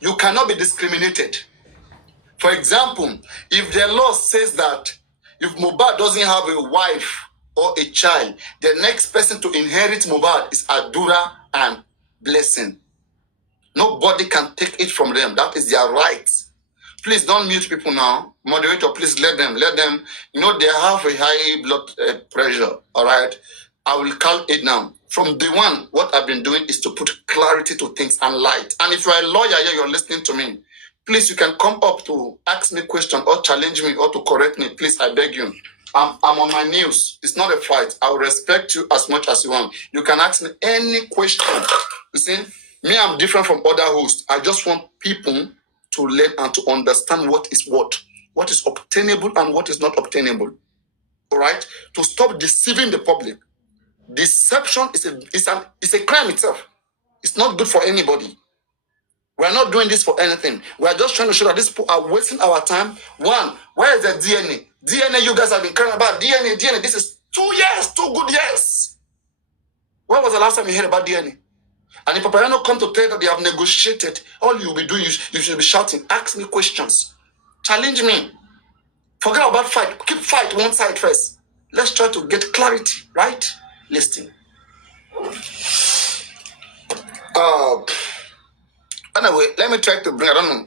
You cannot be discriminated. For example, if the law says that if Mohbad doesn't have a wife or a child, the next person to inherit Mohbad is Adura and Blessing. Nobody can take it from them. That is their right. Please don't mute people now. Moderator, please let them. You know, they have a high blood pressure, all right? I will call it now. From day one, what I've been doing is to put clarity to things and light. And if you're a lawyer here, you're listening to me, please, you can come up to ask me a question or challenge me or to correct me. Please, I beg you. I'm on my news. It's not a fight. I will respect you as much as you want. You can ask me any question. You see, me, I'm different from other hosts. I just want people to learn and to understand what is obtainable and what is not obtainable. All right? To stop deceiving the public. Deception is a crime itself. It's not good for anybody. We're not doing this for anything. We're just trying to show that these people are wasting our time. One, where is the DNA? DNA, you guys have been crying about DNA. This is 2 years, 2 good years. When was the last time you heard about DNA? And if Papariano come to tell you that they have negotiated, all you'll be doing, you should be shouting, ask me questions, challenge me. Forget about fight. Keep fight one side first. Let's try to get clarity, right? Listen. Anyway, let me try to bring, I don't know.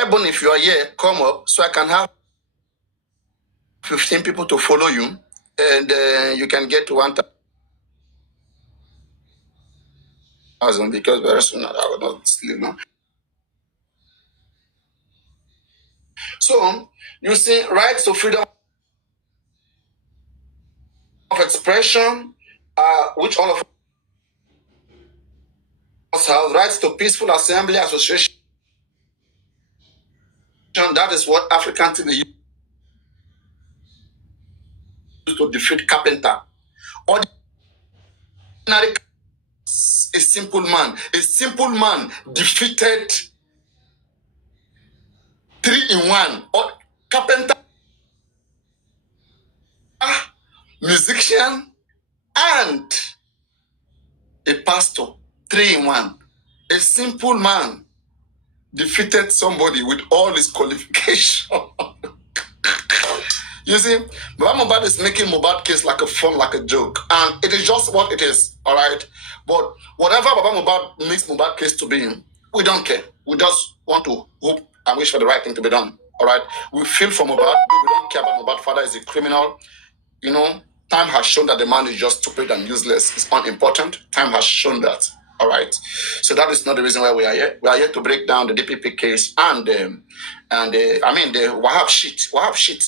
Ebon, if you are here, come up so I can have 15 people to follow you. And you can get to 1,000 because very soon I will not sleep now. So, you see, rights to freedom of expression, which all of us have, rights to peaceful assembly, association. That is what African TV used to defeat Carpenter. Ordinary, a simple man defeated 3 in 1. Or Carpenter, musician, and a pastor. 3 in 1. A simple man defeated somebody with all his qualifications. You see, Baba Mohbad is making Mohbad case like a fun, like a joke. And it is just what it is, all right? But whatever Baba Mohbad makes Mohbad case to be, we don't care. We just want to hope and wish for the right thing to be done, all right? We feel for Mohbad. We don't care about Mohbad. Father is a criminal. You know, time has shown that the man is just stupid and useless. It's unimportant. Time has shown that. All right. So that is not the reason why we are here. We are here to break down the DPP case and the Wahab shit,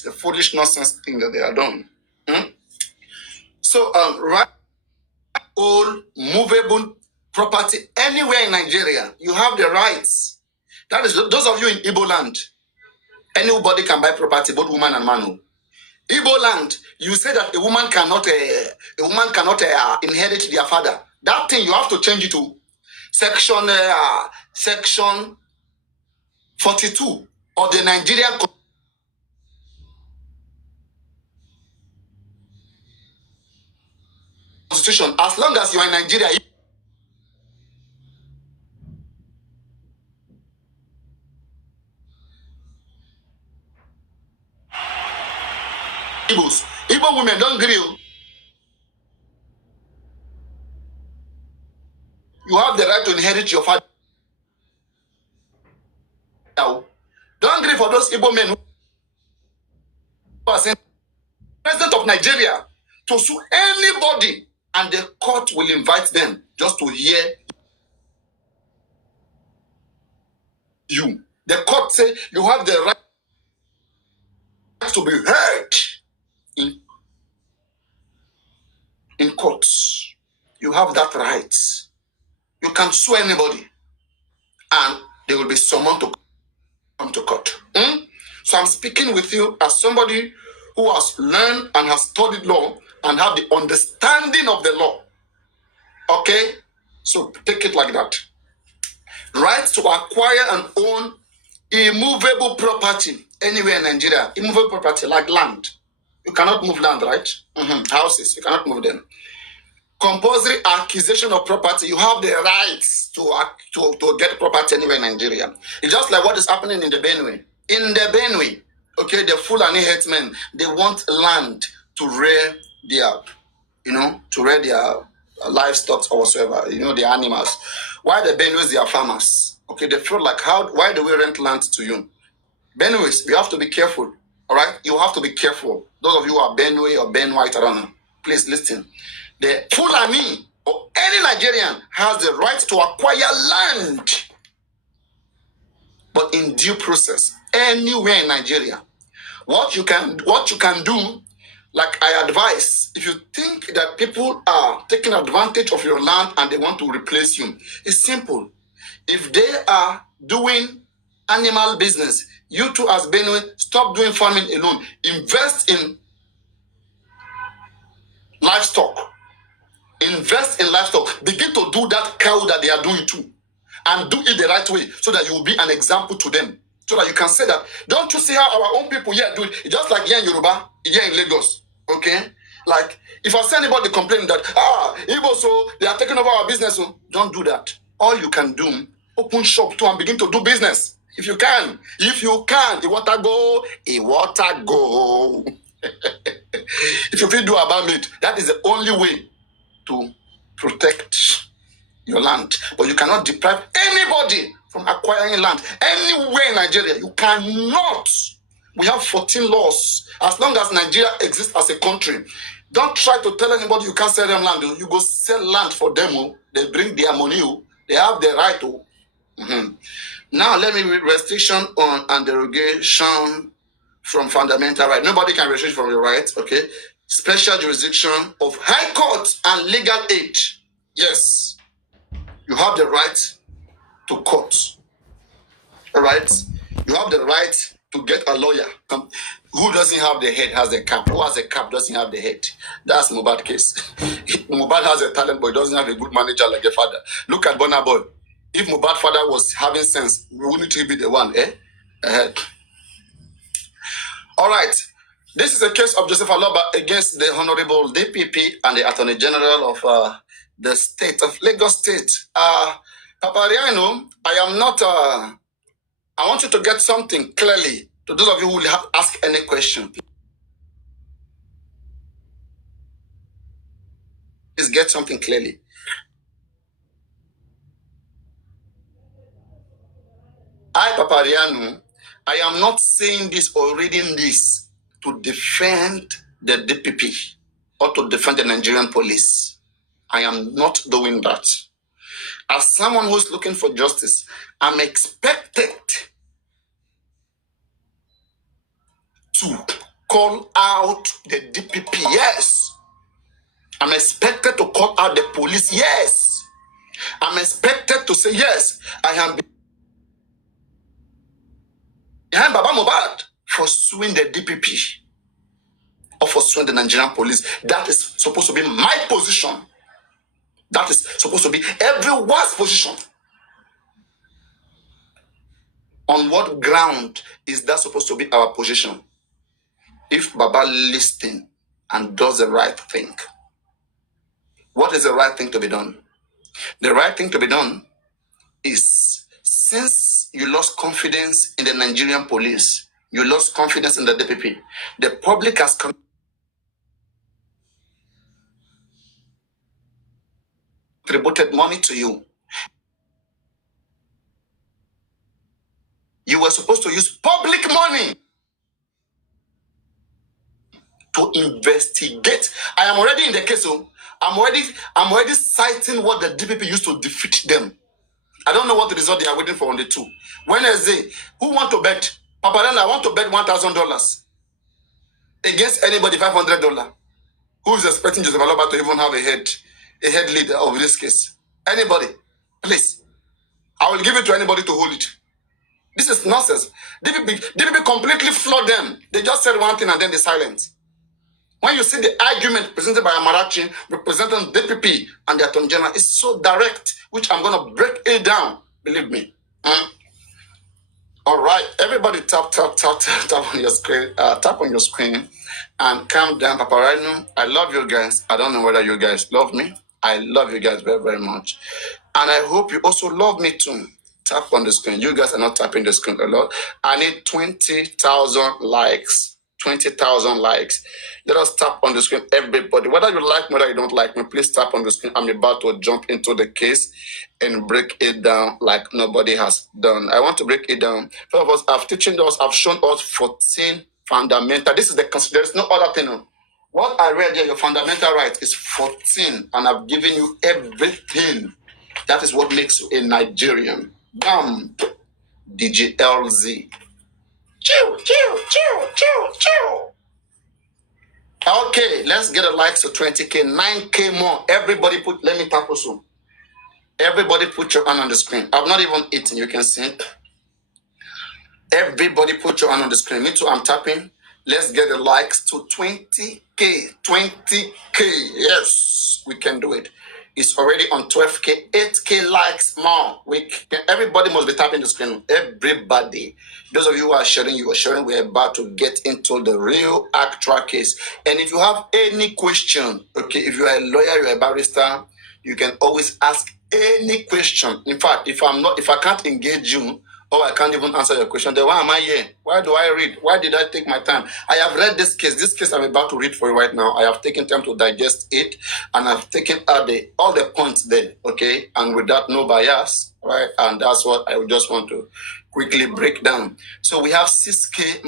the foolish nonsense thing that they are doing. So, right, all movable property anywhere in Nigeria, you have the rights. That is, those of you in Igbo land, anybody can buy property, both woman and man. Igbo land, you say that a woman cannot inherit their father. That thing you have to change it to section 42 of the Nigerian Constitution. As long as you are in Nigeria, Igbo women don't grill. You have the right to inherit your father. Now, don't agree for those Igbo men who are saying president of Nigeria to sue anybody, and the court will invite them just to hear you. The court say you have the right to be heard in courts. You have that right. You can sue anybody, and they will be summoned to come to court. So I'm speaking with you as somebody who has learned and has studied law and have the understanding of the law. Okay? So take it like that. Rights to acquire and own immovable property anywhere in Nigeria. Immovable property like land. You cannot move land, right? Houses, you cannot move them. compulsory acquisition of property. You have the rights to get property anywhere in Nigeria. It's just like what is happening in the Benue. In the Benue, okay, the Fulani herdsmen, they want land to rear their, to rear their livestock or whatsoever, the animals. Why the Benues, they are farmers. Okay, they feel like, why do we rent land to you? Benues, you have to be careful. All right, you have to be careful. Those of you who are Benue or Ben White, I don't know. Please listen. The Fulani or any Nigerian has the right to acquire land, but in due process, anywhere in Nigeria. What you can do, like I advise, if you think that people are taking advantage of your land and they want to replace you, it's simple. If they are doing animal business, you too as Benue, stop doing farming alone. Invest in livestock. Invest in livestock. Begin to do that cow that they are doing too. And do it the right way so that you will be an example to them. So that you can say that, don't you see how our own people here do it? It's just like here in Yoruba, here in Lagos. Okay? Like, if I see anybody complaining that, Igbo, so they are taking over our business, so don't do that. All you can do, open shop too and begin to do business. If you can. If you can, it water go, it water go. If you feel do about it, that is the only way to protect your land. But you cannot deprive anybody from acquiring land anywhere in Nigeria. You cannot. We have 14 laws. As long as Nigeria exists as a country, don't try to tell anybody you can't sell them land. You go sell land for them. They bring their money. They have the right to. Now let me read restriction on and derogation from fundamental right. Nobody can restrict from your rights. Okay. Special jurisdiction of high court and legal aid. Yes. You have the right to court. All right? You have the right to get a lawyer. Who doesn't have the head has the cap. Who has the cap doesn't have the head. That's Mohbad's case. Mohbad has a talent, but he doesn't have a good manager like a father. Look at Burna Boy. If Mohbad's father was having sense, wouldn't he be the one, ahead? All right. This is a case of Joseph Aloba against the Honorable DPP and the Attorney General of the state of Lagos State. Papariano, I am not, I want you to get something clearly. To those of you who will ask any question, please get something clearly. I, Papariano, I am not saying this or reading this to defend the DPP or to defend the Nigerian police. I am not doing that. As someone who's looking for justice, I'm expected to call out the DPP. Yes. I'm expected to call out the police. Yes. I'm expected to say, yes, I am behind Baba Mohbad for suing the DPP or for suing the Nigerian police. That is supposed to be my position. That is supposed to be everyone's position. On what ground is that supposed to be our position? If Baba listens and does the right thing. What is the right thing to be done? The right thing to be done is, since you lost confidence in the Nigerian police, you lost confidence in the DPP, the public has contributed money to you. You were supposed to use public money to investigate. I am already in the case. So I'm already citing what the DPP used to defeat them. I don't know what the result they are waiting for on the 2. Wednesday, who want to bet? Papariano, I want to bet $1,000 against anybody $500. Who is expecting Joseph Aloba to even have a head lead of this case? Anybody, please. I will give it to anybody to hold it. This is nonsense. DPP completely flawed them. They just said one thing and then they silent. When you see the argument presented by Amarachi representing DPP and the Attorney General, it's so direct, which I'm going to break it down. Believe me. All right, everybody tap on your screen. Tap on your screen and calm down. Papariano, I love you guys. I don't know whether you guys love me. I love you guys very, very much. And I hope you also love me too. Tap on the screen. You guys are not tapping the screen a lot. I need 20,000 likes. 20,000 likes. Let us tap on the screen, everybody. Whether you like me, whether you don't like me, please tap on the screen. I'm about to jump into the case and break it down like nobody has done. I want to break it down. First of all, I've shown us 14 fundamental. This is there's no other thing. What I read here, your fundamental right is 14, and I've given you everything. That is what makes you a Nigerian. Bam! DGLZ. Chill, chill, chill, chill, chill. Okay, let's get a likes to 20K, 9K more. Everybody let me tap also. Everybody put your hand on the screen. I've not even eaten, you can see it. Everybody put your hand on the screen. Me too, I'm tapping. Let's get the likes to 20K. 20K. Yes, we can do it. It's already on 12K. 8K likes more. Everybody must be tapping the screen. Everybody. Those of you who are sharing, you are sharing. We're about to get into the real actual case. And if you have any question, okay, if you are a lawyer, you're a barrister, you can always ask any question. In fact, if I can't engage you, or I can't even answer your question, then why am I here? Why do I read? Why did I take my time? I have read this case. This case I'm about to read for you right now. I have taken time to digest it, and I've taken out all the points there, okay? And with that, no bias, right? And that's what I just want to quickly break down. So we have 6K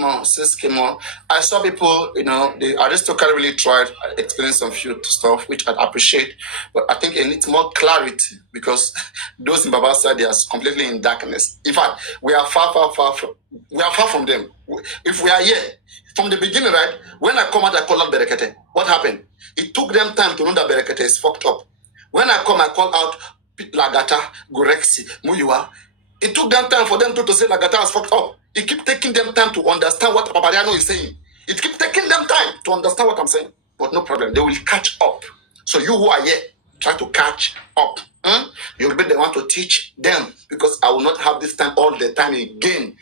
more. I saw people, the aristocrat really tried explaining some few stuff, which I appreciate, but I think it needs more clarity because those in Baba side, they are completely in darkness. In fact, we are far from them. If we are here, from the beginning, right, when I come out, I call out Berekete. What happened? It took them time to know that Berekete is fucked up. When I come, I call out Lagata, Gorexi, Muyua. It took them time for them to say Lagata is fucked up. It keeps taking them time to understand what Papariano is saying. It keeps taking them time to understand what I'm saying. But no problem, they will catch up. So you who are here, try to catch up. You'll be the one to teach them because I will not have this time all the time again.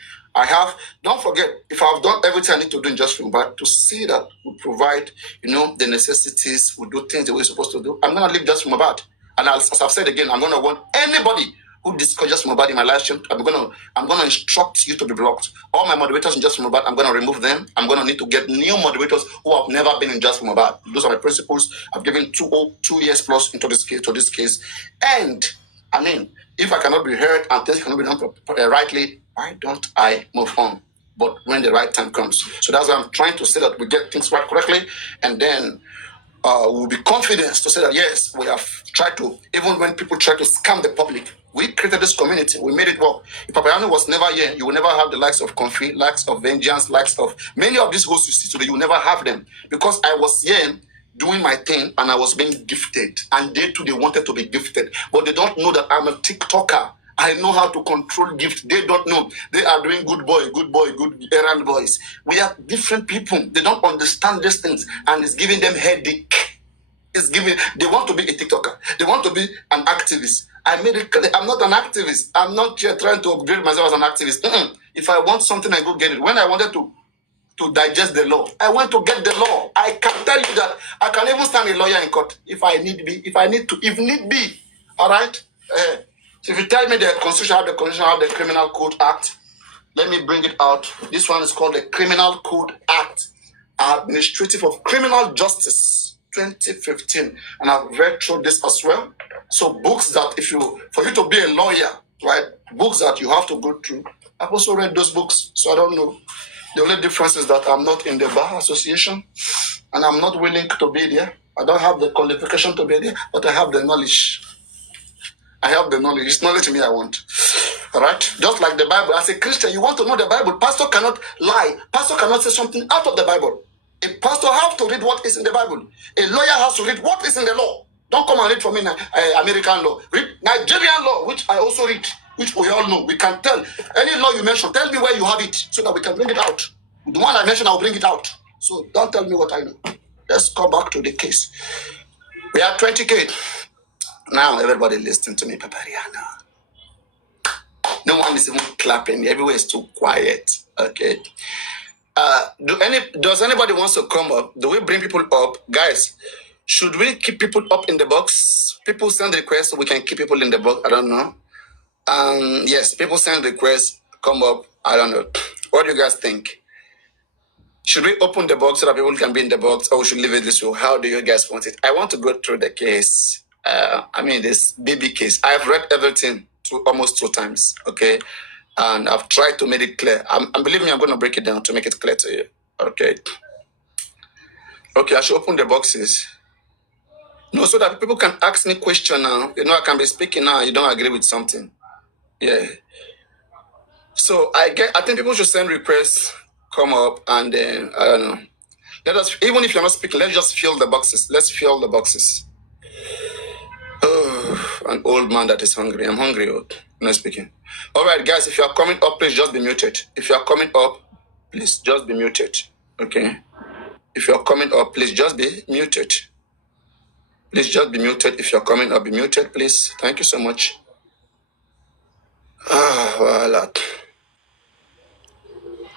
Don't forget, if I've done everything I need to do in Just Mubad to see that we provide, the necessities, we do things the way we're supposed to do, I'm going to leave Just Mubad. And as I've said again, I'm going to want anybody who discusses Mubad in my live stream, I'm gonna instruct you to be blocked. All my moderators in Just Mubad, I'm gonna remove them. I'm gonna need to get new moderators who have never been in Just Mubad. Those are my principles. I've given 2 years plus into this case. And I mean, if I cannot be heard and things cannot be done rightly, why don't I move on? But when the right time comes. So that's why I'm trying to say that we get things right correctly, and then we'll be confident to say that yes, we have tried to, even when people try to scam the public, we created this community, we made it work. If Papariano was never here, you will never have the likes of Comfy, likes of Vengeance, likes of many of these hosts you see today, you will never have them. Because I was here doing my thing and I was being gifted. And they too, they wanted to be gifted. But they don't know that I'm a TikToker. I know how to control gift. They don't know. They are doing good errand boys. We are different people. They don't understand these things and it's giving them headache. They want to be a TikToker. They want to be an activist. I made it clear. I'm not an activist. I'm not here trying to upgrade myself as an activist. If I want something, I go get it. When I wanted to digest the law, I went to get the law. I can tell you that I can even stand a lawyer in court if need be. All right? So if you tell me the Constitution, have the Criminal Code Act, let me bring it out. This one is called the Criminal Code Act, Administrative of Criminal Justice, 2015. And I've read through this as well. So books that for you to be a lawyer, right? Books that you have to go through. I've also read those books, so I don't know. The only difference is that I'm not in the Bar Association and I'm not willing to be there. I don't have the qualification to be there, but I have the knowledge. It's knowledge me I want. All right? Just like the Bible. As a Christian, you want to know the Bible. Pastor cannot lie. Pastor cannot say something out of the Bible. A pastor has to read what is in the Bible. A lawyer has to read what is in the law. Don't come and read for me American law. Read Nigerian law, which I also read, which we all know. We can tell. Any law you mention, tell me where you have it so that we can bring it out. The one I mentioned, I'll bring it out. So don't tell me what I know. Let's come back to the case. We have 20K. Now everybody listen to me, Papariano. No one is even clapping. Everywhere is too quiet. Okay. Does anybody wants to come up? Do we bring people up? Guys, Should we keep people up in the box? People send requests, so we can keep people in the box. I don't know. Yes, people send requests, come up. I don't know. What do you guys think? Should we open the box so that people can be in the box, or we should leave it this way? How do you guys want it? I want to go through the case. This baby case. I've read everything almost 2 times, okay? And I've tried to make it clear. And believe me, I'm going to break it down to make it clear to you, okay? Okay, I should open the boxes. No, so that people can ask me question now. You know, I can be speaking now. You don't agree with something. Yeah. So I think people should send requests, come up, and then I don't know. Let us, even if you're not speaking, let's just fill the boxes. Let's fill the boxes. Oh, an old man that is hungry. I'm hungry. I'm not speaking. All right, guys. If you are coming up, please just be muted. If you are coming up, please just be muted. Okay. If you are coming up, please just be muted. Please just be muted. If you're coming up, be muted, please. Thank you so much. Voila.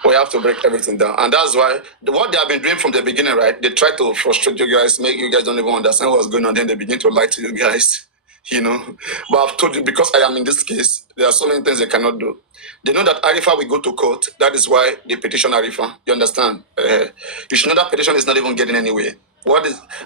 We have to break everything down. And that's why what they have been doing from the beginning, right? They try to frustrate you guys, make you guys don't even understand what's going on. Then they begin to lie to you guys, you know. But I've told you, because I am in this case, there are so many things they cannot do. They know that Arifa will go to court. That is why they petition Arifa. You understand? You should know that petition is not even getting anywhere.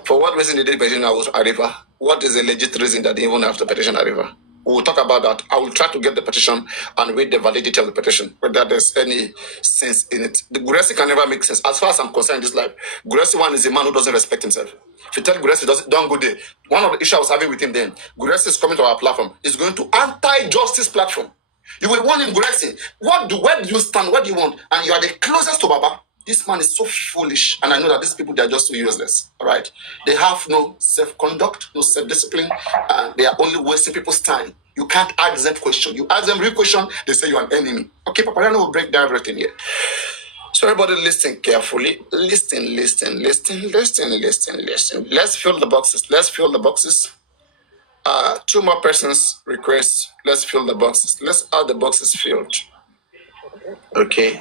For what reason did they petition Arifa? What is the legit reason that they even have to petition Arifa? We'll talk about that. I will try to get the petition and read the validity of the petition, whether there's any sense in it. The Guresi can never make sense. As far as I'm concerned in this life, Guresi one is a man who doesn't respect himself. If you tell Guresi don't go there, one of the issues I was having with him then, Guresi is coming to our platform, is going to anti-justice platform. You will warn him, Guresi, where do you stand? What do you want? And you are the closest to Baba. This man is so foolish, and I know that these people, they are just so useless. All right, they have no self-conduct, no self-discipline, and they are only wasting people's time. You can't ask them question. You ask them real question, they say you are an enemy. Okay, Papariano will break down everything here. So everybody, listen carefully. Listen. Let's fill the boxes. Let's fill the boxes. 2 more persons request. Let's fill the boxes. Let's have the boxes filled. Okay.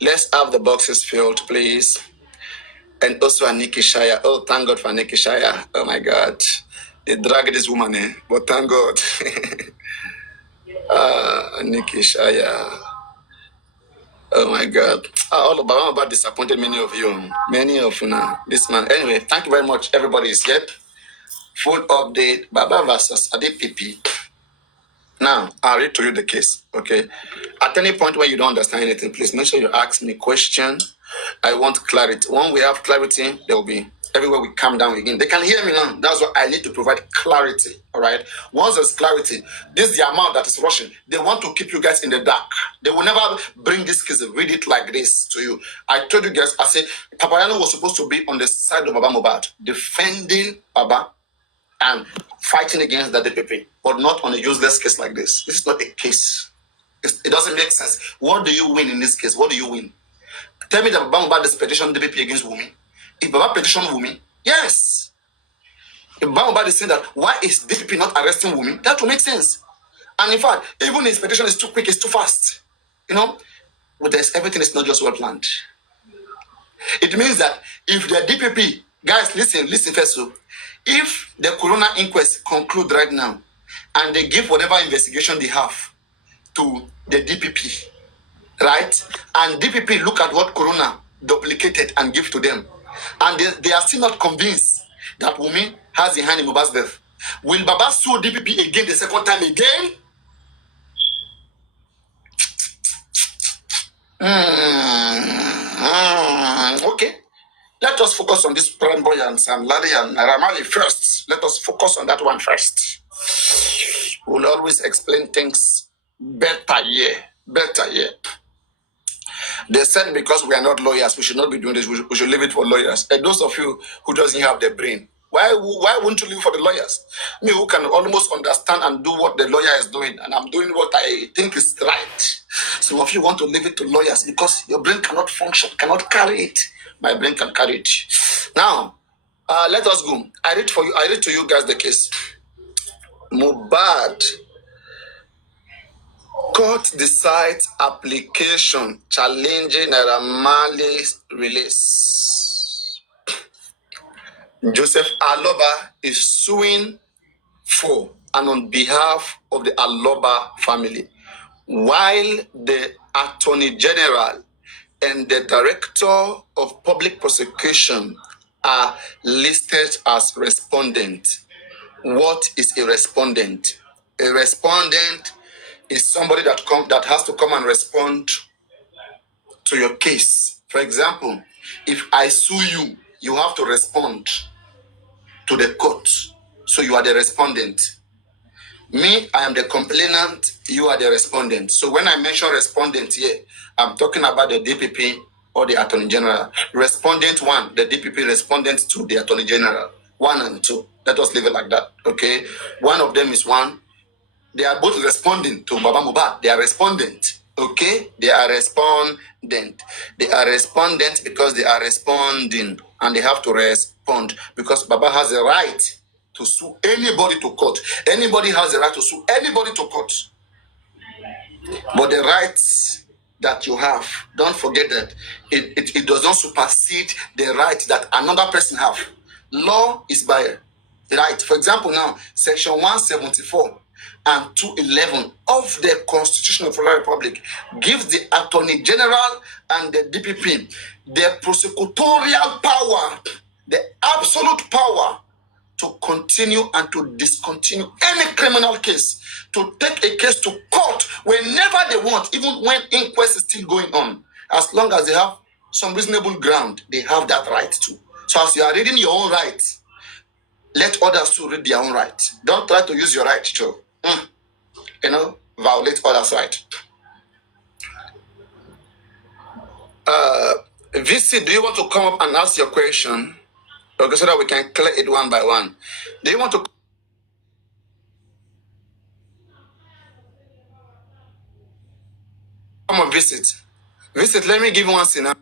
Let's have the boxes filled, please. And also Aniki Shaya. Oh, thank God for Aniki Shaya. Oh my God. They dragged this woman in, but thank God. Aniki Shaya. Oh my God. All about disappointed many of you. Many of you now. This man. Anyway, thank you very much. Everybody is here. Full update. Baba versus DPP. Now, I'll read to you the case, okay? At any point when you don't understand anything, please make sure you ask me a question. I want clarity. When we have clarity, there will be, everywhere we calm down again. They can hear me now. That's what I need to provide clarity, all right? Once there's clarity, this is the amount that is rushing. They want to keep you guys in the dark. They will never bring this case and read it like this to you. I told you guys, I said, Papariano was supposed to be on the side of Baba Mohbad, defending Baba and fighting against the DPP, but not on a useless case like this. This is not a case. It doesn't make sense. What do you win in this case? What do you win? Tell me that Baba Mohbad is petition DPP against Wumi. If Baba petition Wumi, yes. If Baba Mohbad is saying that, why is DPP not arresting Wumi? That will make sense. And in fact, even his petition is too quick, it's too fast. You know, but everything is not just well planned. It means that if the DPP, guys, listen first. So, if the Corona inquest conclude right now, and they give whatever investigation they have to the DPP, right? And DPP look at what Corona duplicated and give to them, and they are still not convinced that Wumi has a hand in Mohbad's death. Will Baba sue DPP again the second time again? Okay. Let us focus on this flamboyance and Ladi and Ramali first. Let us focus on that one first. We'll always explain things better, yeah. Better, yeah. They said because we are not lawyers, we should not be doing this. We should leave it for lawyers. And those of you who doesn't have the brain, why wouldn't you leave for the lawyers? Me, who can almost understand and do what the lawyer is doing, and I'm doing what I think is right. Some of you want to leave it to lawyers because your brain cannot function, cannot carry it. My brain can carry it. Now, let us go. I read to you guys the case. Mohbad court decides application challenging Naira Marley's release. Joseph Aloba is suing for and on behalf of the Aloba family, while the Attorney General and the Director of Public Prosecution are listed as respondent. What is a respondent? A respondent is somebody that has to come and respond to your case. For example, if I sue you, you have to respond to the court. So you are the respondent. Me, I am the complainant, you are the respondent. So when I mention respondent here, I'm talking about the DPP or the Attorney General. Respondent 1, the DPP, respondent 2, the Attorney General. 1 and 2. Let us leave it like that. Okay? One of them is 1. They are both responding to Baba Mohbad. They are respondent. Okay? They are respondent. They are respondent because they are responding, and they have to respond because Baba has a right to sue anybody to court. Anybody has a right to sue anybody to court. But the rights that you have, don't forget that it does not supersede the right that another person have. Law is by right. For example, now, Section 174 and 211 of the Constitution of the Republic gives the Attorney General and the DPP the prosecutorial power, the absolute power to continue and to discontinue any criminal case, to take a case to court whenever they want, even when inquest is still going on. As long as they have some reasonable ground, they have that right too. So as you are reading your own rights, let others to read their own right. Don't try to use your right to, violate others' right. VC, do you want to come up and ask your question? Okay, so that we can clear it one by one. Do you want to come and visit? Visit, let me give you one scenario.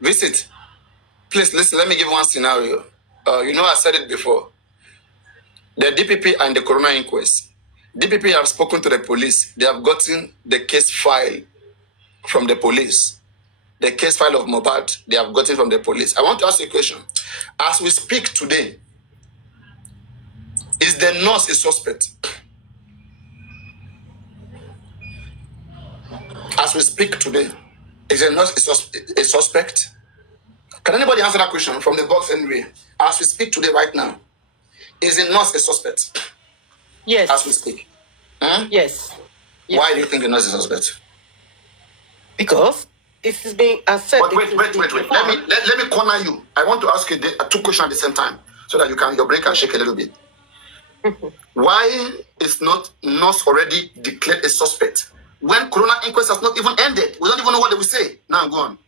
Visit, please listen, let me give you one scenario. I said it before. The DPP and the coroner inquest. DPP have spoken to the police. They have gotten the case file from the police. The case file of Mohbad, they have gotten from the police. I want to ask you a question. As we speak today, is the nurse a suspect? As we speak today, is the nurse a suspect? Can anybody answer that question from the box anyway? As we speak today, right now, is the nurse a suspect? Yes. As we speak. Yes. Why do you think the nurse is a suspect? Because it is being accepted. But wait. Let me corner you. I want to ask you two questions at the same time so that your brain can shake a little bit. Why is not nurse already declared a suspect when corona inquest has not even ended? We don't even know what they will say. Now go on.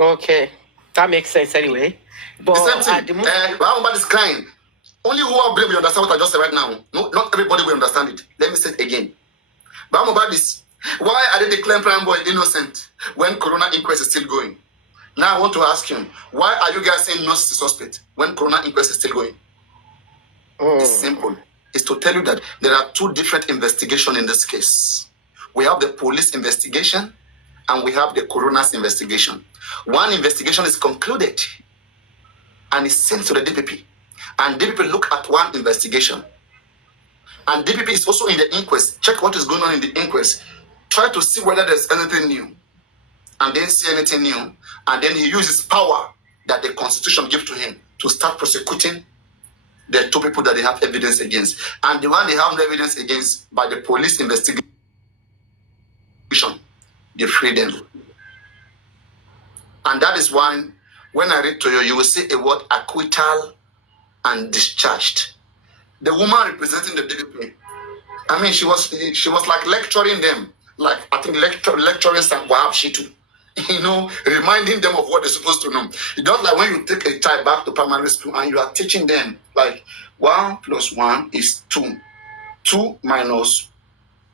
Okay, that makes sense anyway. But the same thing. Bahama is crying. Only who are brave will understand what I just said right now. No, not everybody will understand it. Let me say it again. Bahama is. Why are they declaring Prime Boy innocent when corona inquest is still going? Now I want to ask him, why are you guys saying nurse is suspect when corona inquest is still going? It's simple. It's to tell you that there are two different investigations in this case. We have the police investigation and we have the coroner's investigation. One investigation is concluded and is sent to the DPP. And DPP look at one investigation. And DPP is also in the inquest. Check what is going on in the inquest. Try to see whether there's anything new. And then see anything new. And then he uses power that the Constitution gives to him to start prosecuting the two people that they have evidence against. And the one they have no evidence against, by the police investigation, they free them. And that is why, when I read to you, you will see a word acquittal and discharged. The woman representing the DPP, I mean, she was like lecturing them, like I think lecturing some Wahab Shitu, reminding them of what they're supposed to know. It's not like when you take a child back to primary school and you are teaching them like 1 + 1 is 2, 2 -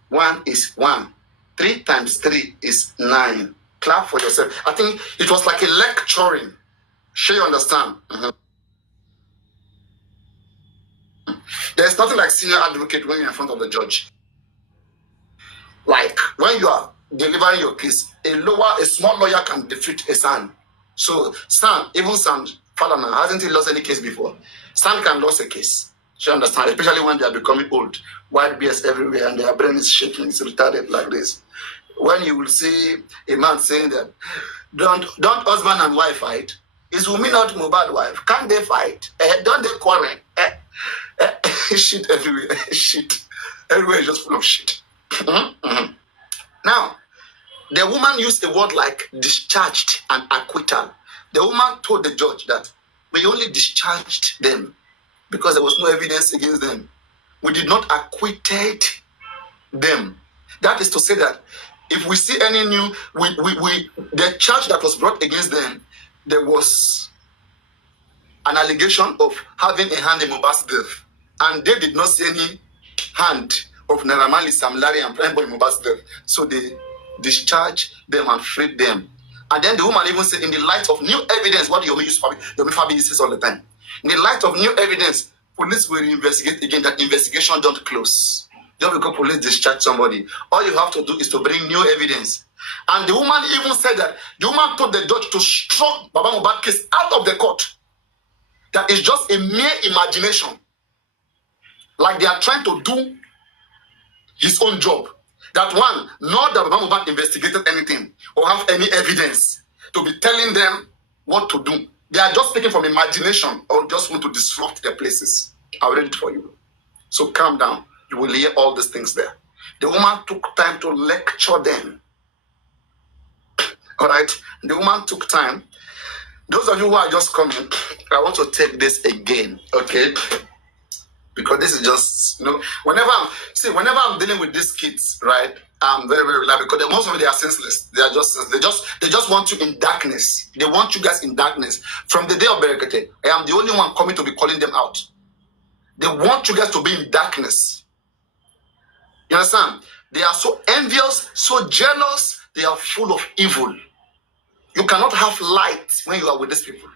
1 is 1, 3 × 3 is 9. Clap for yourself. I think it was like a lecturing. Sure, you understand? There's nothing like senior advocate when you're in front of the judge. Like when you are delivering your case, a small lawyer can defeat a son. So even son, Falana, hasn't he lost any case before? Stan can lose a case. You understand? Especially when they are becoming old. White beards everywhere and their brain is shaking, it's retarded like this. When you will see a man saying that, don't husband and wife fight. Is Wumi not Mohbad's wife? Can't they fight? Don't they quarrel? Shit everywhere. Shit. Everywhere is just full of shit. Now, the woman used a word like discharged and acquittal. The woman told the judge that we only discharged them because there was no evidence against them. We did not acquitted them. That is to say that if we see any new, the charge that was brought against them, there was an allegation of having a hand in Mohbad's death, and they did not see any hand of Naira Marley, Sam Larry, and anybody in Mohbad's death. So they discharged them and freed them. And then the woman even said, in the light of new evidence, what Yomi Fabi uses all the time. In the light of new evidence, police will investigate again. That investigation don't close. Just because police discharge somebody, all you have to do is to bring new evidence. And the woman even said that the woman told the judge to struck Baba Mohbad case out of the court. That is just a mere imagination. Like they are trying to do his own job. That one, not that Baba Mohbad investigated anything or have any evidence to be telling them what to do. They are just speaking from imagination or just want to disrupt their places. I'll read it for you. So calm down. You will hear all these things there. The woman took time to lecture them. All right? The woman took time. Those of you who are just coming, I want to take this again, okay? Because this is just, whenever I'm dealing with these kids, right? I'm very, very reliable because most of them, they are senseless. They just want you in darkness. They want you guys in darkness. From the day of Berekete, I am the only one coming to be calling them out. They want you guys to be in darkness. You understand? They are so envious, so jealous. They are full of evil. You cannot have light when you are with these people.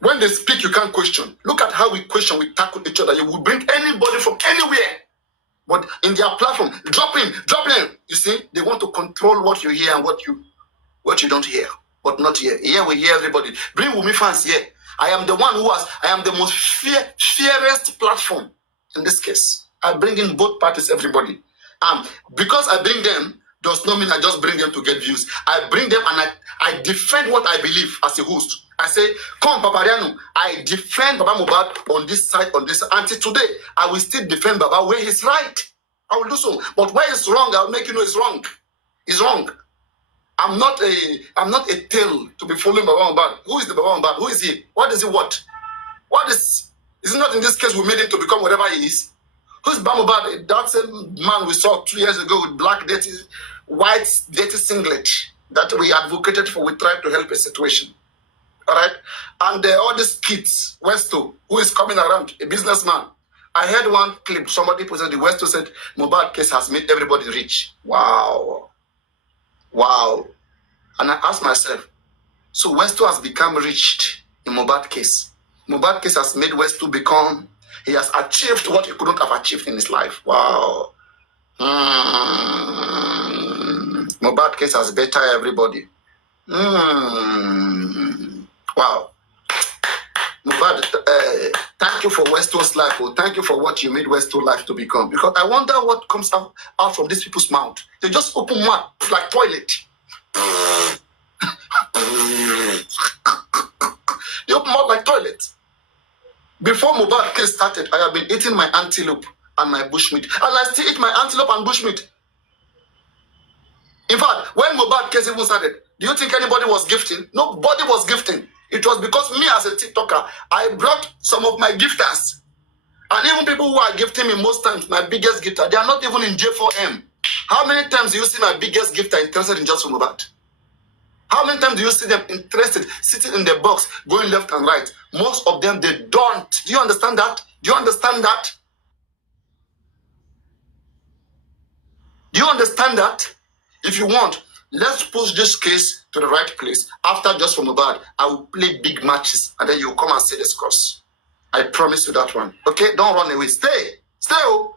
When they speak, you can't question. Look at how we question, we tackle each other. You will bring anybody from anywhere. But in their platform, drop in. You see, they want to control what you hear and what you don't hear. But not here. Here we hear everybody. Bring Wumi fans here. I am the one I am the most fiercest platform in this case. I bring in both parties, everybody. Because I bring them, does not mean I just bring them to get views. I bring them and I defend what I believe as a host. I say, come Papariano, I defend Baba Mohbad on this side, Until today, I will still defend Baba where he's right. I will do so. But where it's wrong, I'll make you know it's wrong. It's wrong. I'm not a tail to be following Baba Mohbad. Who is the Baba Mohbad? Who is he? What is he what? Is it not in this case we made him to become whatever he is? Who's Baba Mohbad? That same man we saw 2 years ago with black dirty, white dirty singlet that we advocated for. We tried to help a situation. All right? And all these kids, Westo, who is coming around, a businessman. I heard one clip, somebody posted, the Westo said, Mohbad case has made everybody rich. Wow. And I asked myself, so Westo has become rich in Mohbad case. Mohbad case has made Westo become, he has achieved what he couldn't have achieved in his life. Wow. Mohbad case has better everybody. Wow. Mohbad, thank you for Westo's life. Thank you for what you made Westo's life to become. Because I wonder what comes out from these people's mouth. They just open mouth like toilet. They open mouth like toilet. Before Mohbad case started, I have been eating my antelope and my bushmeat. And I still eat my antelope and bushmeat. In fact, when Mohbad case even started, do you think anybody was gifting? Nobody was gifting. It was because me as a TikToker, I brought some of my gifters. And even people who are gifting me most times, my biggest gifter, they are not even in J4M. How many times do you see my biggest gifter interested in just Mohbad? How many times do you see them interested, sitting in the box, going left and right? Most of them, they don't. Do you understand that? Do you understand that? Do you understand that? If you want, let's push this case to the right place. After Just for Mohbad, I will play big matches and then you'll come and see the scores. I promise you that one. Okay? Don't run away. Stay. Oh.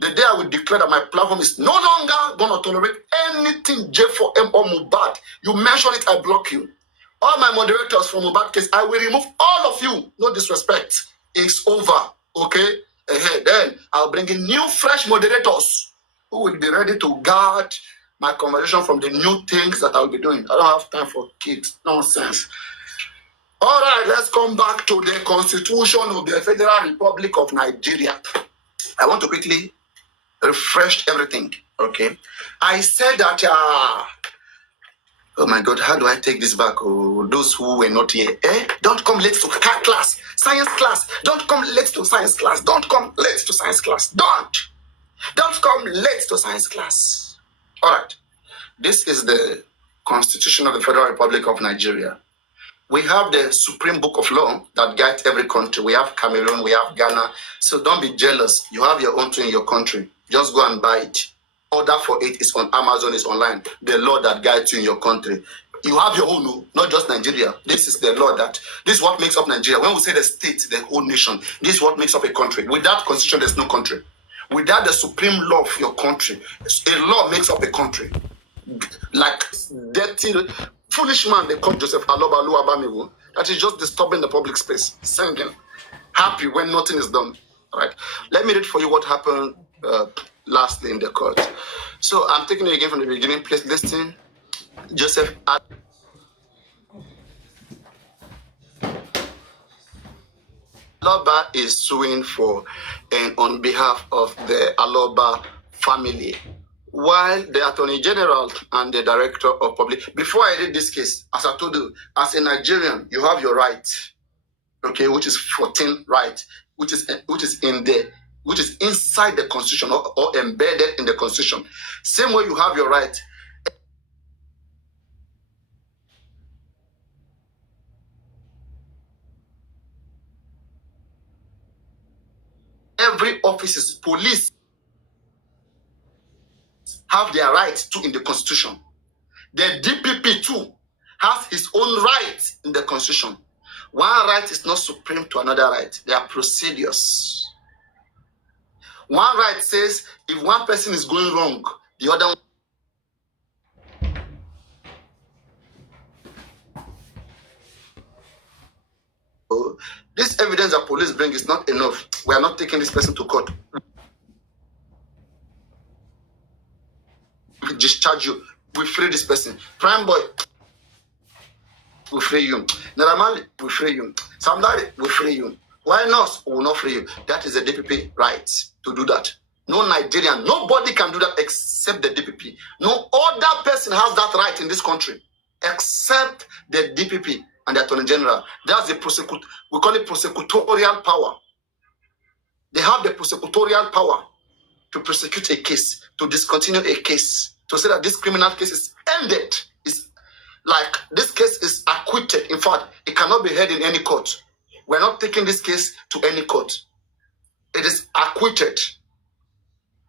The day I will declare that my platform is no longer going to tolerate anything J4M or Mohbad. You mention it, I block you. All my moderators from Mohbad case, I will remove all of you. No disrespect. It's over. Okay? Then I'll bring in new, fresh moderators who will be ready to guard my conversation from the new things that I'll be doing. I don't have time for kids. Nonsense. All right, let's come back to the Constitution of the Federal Republic of Nigeria. I want to quickly refresh everything. Okay? I said that oh my God, how do I take this back? Oh, those who were not here. Don't come late to class, science class. Don't come late to science class. Don't come late to science class. Don't come late to science class. All right. This is the Constitution of the Federal Republic of Nigeria. We have the Supreme Book of Law that guides every country. We have Cameroon, we have Ghana. So don't be jealous. You have your own thing in your country. Just go and buy it. Order for it is on Amazon, is online. The law that guides you in your country. You have your own, not just Nigeria. This is the law this is what makes up Nigeria. When we say the state, the whole nation, this is what makes up a country. Without constitution, there's no country. Without the supreme law of your country, a law makes up a country. Like dirty, foolish man, they call Joseph Aloba Luabamiwo, that is just disturbing the public space, singing, happy when nothing is done. All right. Let me read for you what happened lastly in the court. So I'm taking it again from the beginning. Please listen. Joseph Aloba is suing for and on behalf of the Aloba family. While the Attorney General and the Director of Public, before I read this case, as I told you, as a Nigerian, you have your right, okay, which is 14 right, which is inside the Constitution or embedded in the Constitution. Same way you have your right. Every office's police have their rights too in the Constitution. The DPP too has his own rights in the Constitution. One right is not supreme to another right. There are procedures. One right says if one person is going wrong, the other one. This evidence that police bring is not enough. We are not taking this person to court. We discharge you. We free this person. Prime boy, we free you. Naramali, we free you. Samdari, we free you. Why not? We will not free you. That is the DPP right to do that. No Nigerian, nobody can do that except the DPP. No other person has that right in this country except the DPP and the Attorney General. That's the we call it prosecutorial power. They have the prosecutorial power to prosecute a case, to discontinue a case, to say that this criminal case is ended. It's like this case is acquitted. In fact, it cannot be heard in any court. We're not taking this case to any court. It is acquitted.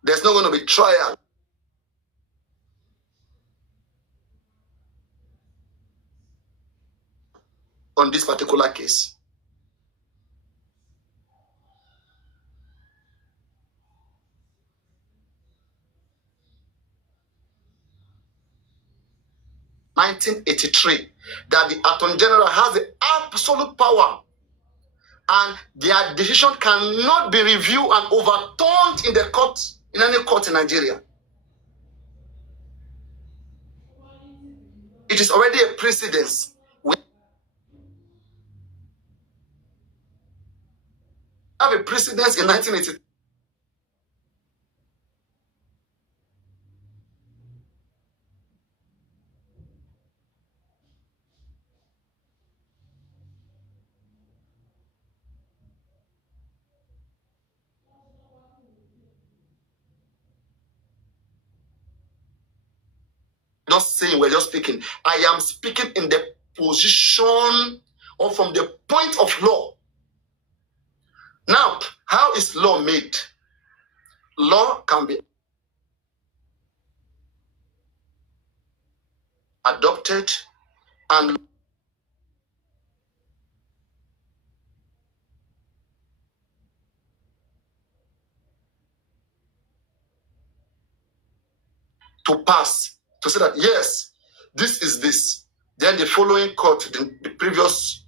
There's not going to be trial. On this particular case. (1983) that the Attorney General has the absolute power and their decision cannot be reviewed and overturned in the court, in any court in Nigeria. It is already a precedence. We have a precedence in 1983. Not saying, we're just speaking. I am speaking in the position or from the point of law. Now, how is law made? Law can be adopted and to pass, to say that yes, this is this. then the following court, the previous,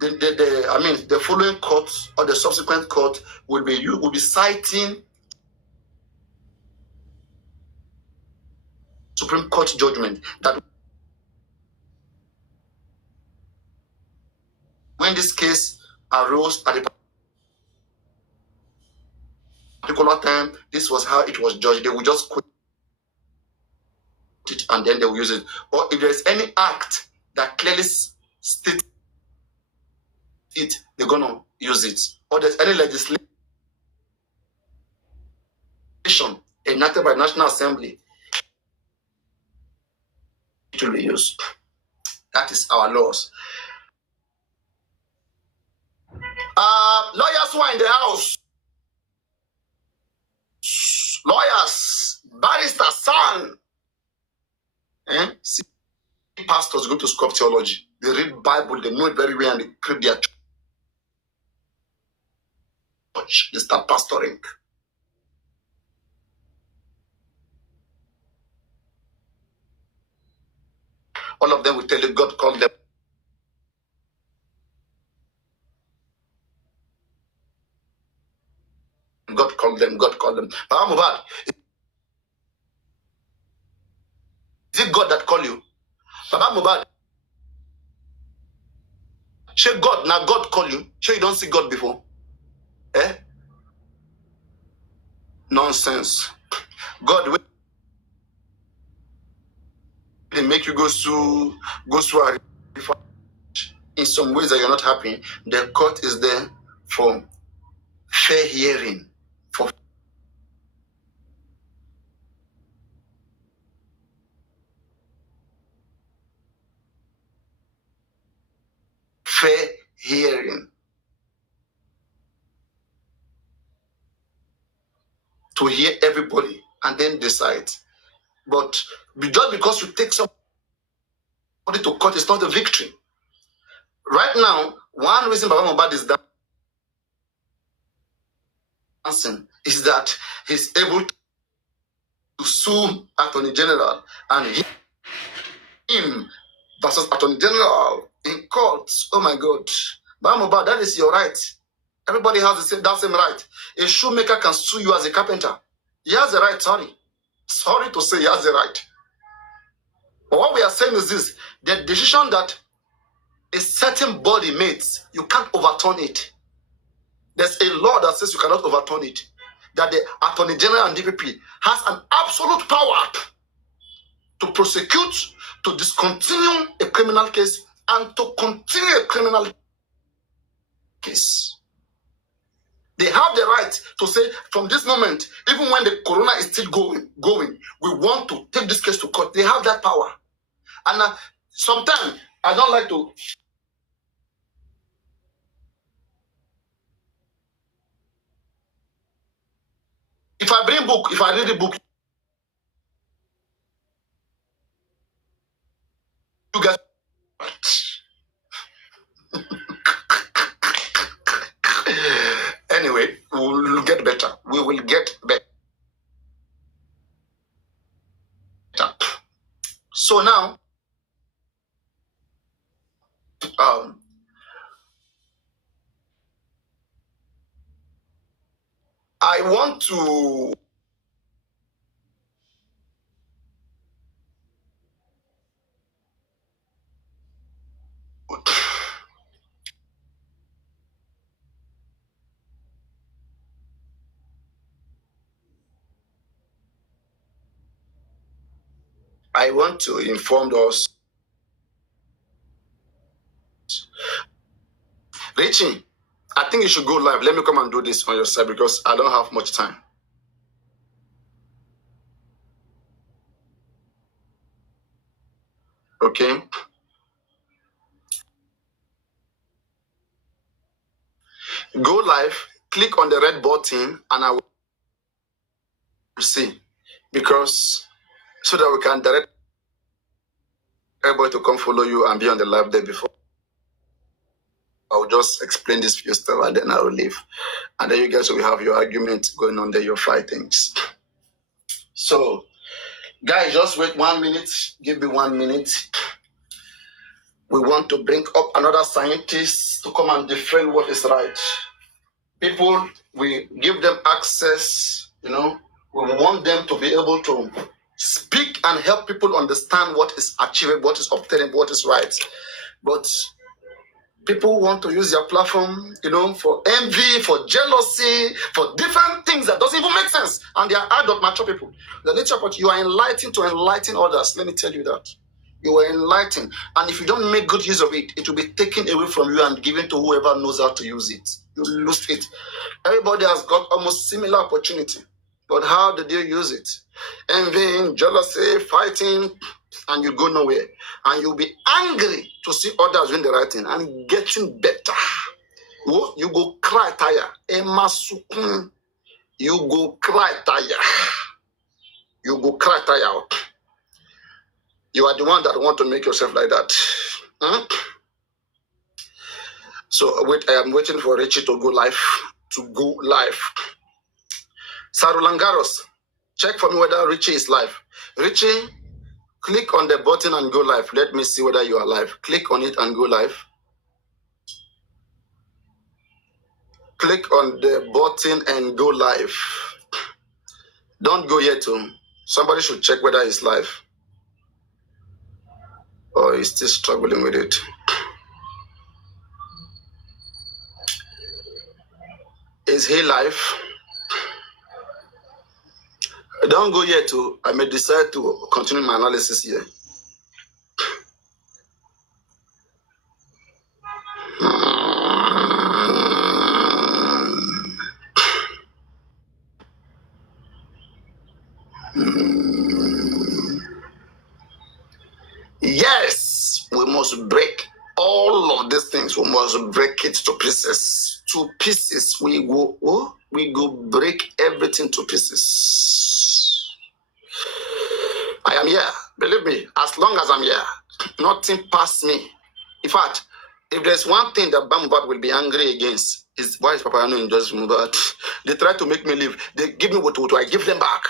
the following court or the subsequent court will be citing Supreme Court judgment that when this case arose at a particular time, this was how it was judged. They will just quote it and then they will use it. Or if there is any act that clearly states it, they're gonna use it. Or there's any legislation enacted by the National Assembly, it will be used. That is our laws. Lawyers who are in the house, lawyers, barristers, son. See, pastors go to school of theology. They read Bible, they know it very well, and they create their church. They start pastoring. All of them will tell you God called them. God called them. God called them. But is it God that called you? Baba Mubad. Say God, now God call you. Say you don't see God before. Nonsense. God will make you go through a in some ways that you're not happy. The court is there for fair hearing, for fair hearing, to hear everybody and then decide. But just because you take somebody to court is not a victory. Right now, one reason Baba Mohbad is dancing is that he's able to sue Attorney General and him versus Attorney General in courts. Oh my God. Baba Mohbad, that is your right. Everybody has that same right. A shoemaker can sue you as a carpenter. He has the right, sorry. Sorry to say he has the right. But what we are saying is this: the decision that a certain body makes, you can't overturn it. There's a law that says you cannot overturn it. That the Attorney General and DPP has an absolute power to prosecute, to discontinue a criminal case, and to continue a criminal case. They have the right to say, from this moment, even when the corona is still going, we want to take this case to court. They have that power. And sometimes I don't like to. If I read a book, you guys. Anyway, we will get better. We will get better. So now, I want to inform us. Richie, I think you should go live. Let me come and do this on your side because I don't have much time. Okay? Go live, click on the red button, and I will see. Because so that we can direct everybody to come follow you and be on the live there before. I'll just explain this few stuff and then I will leave. And then you guys will have your argument going on there, your fightings. So, guys, just wait 1 minute. Give me 1 minute. We want to bring up another scientist to come and defend what is right. People, we give them access, we want them to be able to speak and help people understand what is achievable, what is obtainable, what is right. But people want to use their platform, for envy, for jealousy, for different things that doesn't even make sense. And they are adult, mature people. The nature of you are enlightened to enlighten others. Let me tell you that. You are enlightened. And if you don't make good use of it, it will be taken away from you and given to whoever knows how to use it. You lose it. Everybody has got almost similar opportunity. But how did you use it? Envying, jealousy, fighting, and you go nowhere. And you'll be angry to see others doing the right thing and getting better. Oh, you go cry tire. Emma Sukun. You go cry tire. You go cry tire. You are the one that want to make yourself like that. So wait, I am waiting for Richie to go live. Sarulangaros, check for me whether Richie is live. Richie, click on the button and go live. Let me see whether you are live. Click on it and go live. Click on the button and go live. Don't go yet. Somebody should check whether it's live. Or he's still struggling with it. Is he live? Don't go yet. I may decide to continue my analysis here. Yes, we must break all of these things. We must break it to pieces. To pieces. We go break everything to pieces. I am here. Believe me, as long as I'm here, nothing past me. In fact, if there's one thing that Bambat will be angry against, is why is Papariano in just Mubat? They try to make me leave. They give me what I give them back.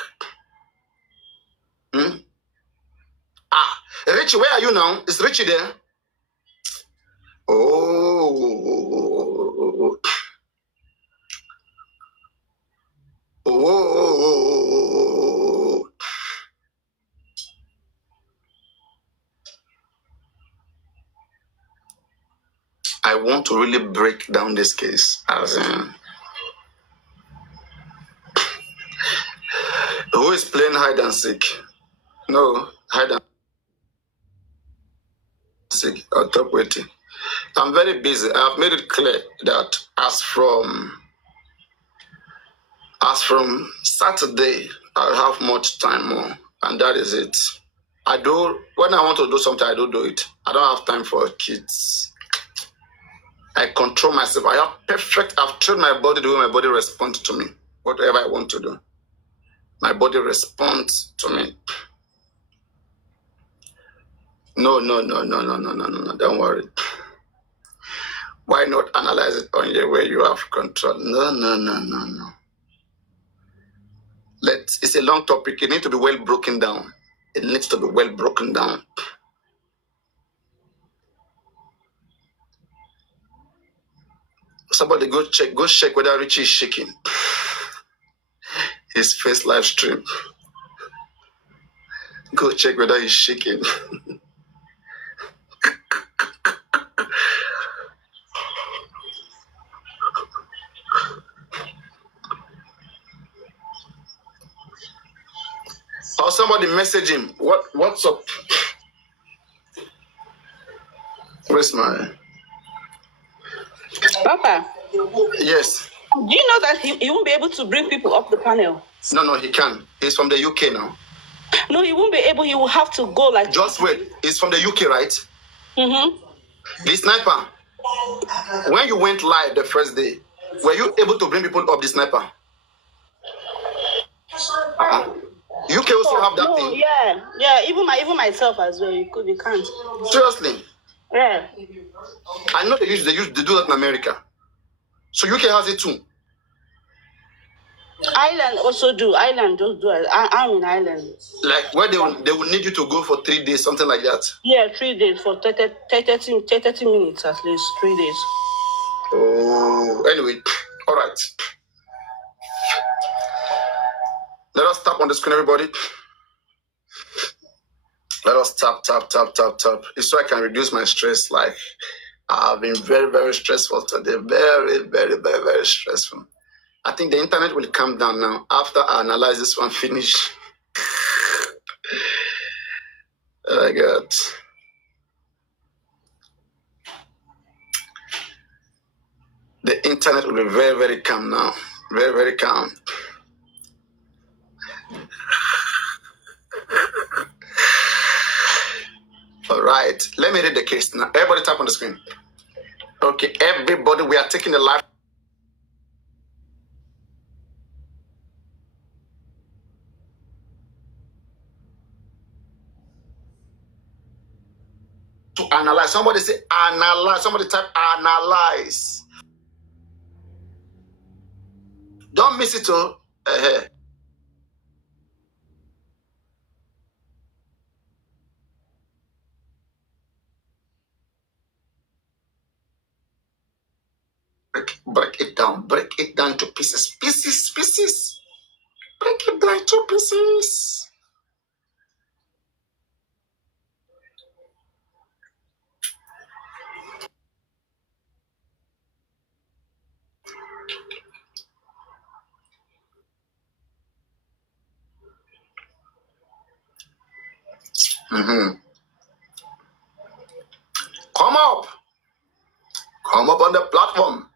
Richie, where are you now? Is Richie there? Oh. I want to really break down this case as in who is playing hide and seek? No, hide and seek or top waiting. I'm very busy. I've made it clear that as from Saturday, I'll have much time more, and that is it. When I want to do something, I don't do it. I don't have time for kids. I control myself. I've trained my body the way my body responds to me. Whatever I want to do, my body responds to me. No, don't worry. Why not analyze it on your way you have control? No. It's a long topic. It needs to be well broken down. Somebody go check whether Richie is shaking. His face live stream. Go check whether he's shaking. Or somebody message him. What's up? Where's my... Papa. Yes. Do you know that he won't be able to bring people up the panel? No, he can. He's from the UK now. No, he won't be able. He will have to go like... Just wait. He's from the UK, right? Mm-hmm. The sniper. When you went live the first day, were you able to bring people up the sniper? UK also have that thing. Yeah. Even myself as well. You can't. Seriously. Yeah. I know they do that in America. So UK has it too. Island also do. Island just do it. I'm in Island. Like where they will need you to go for 3 days, something like that. Yeah, 3 days for 30 minutes at least. 3 days. Oh, anyway, all right. Let us tap on the screen, everybody. Let us tap. It's so I can reduce my stress. Like, I've been very, very stressful today. Very, very, very, very stressful. I think the internet will calm down now after I analyze this one finish. Oh my God. The internet will be very, very calm now. Very, very calm. All right. Let me read the case now. Everybody tap on the screen. Okay, everybody, we are taking the live. To analyze. Somebody say analyze. Somebody type analyze. Don't miss it all. Break it down. Break it down to pieces. Pieces. Break it down to pieces. Mm-hmm. Come up on the platform.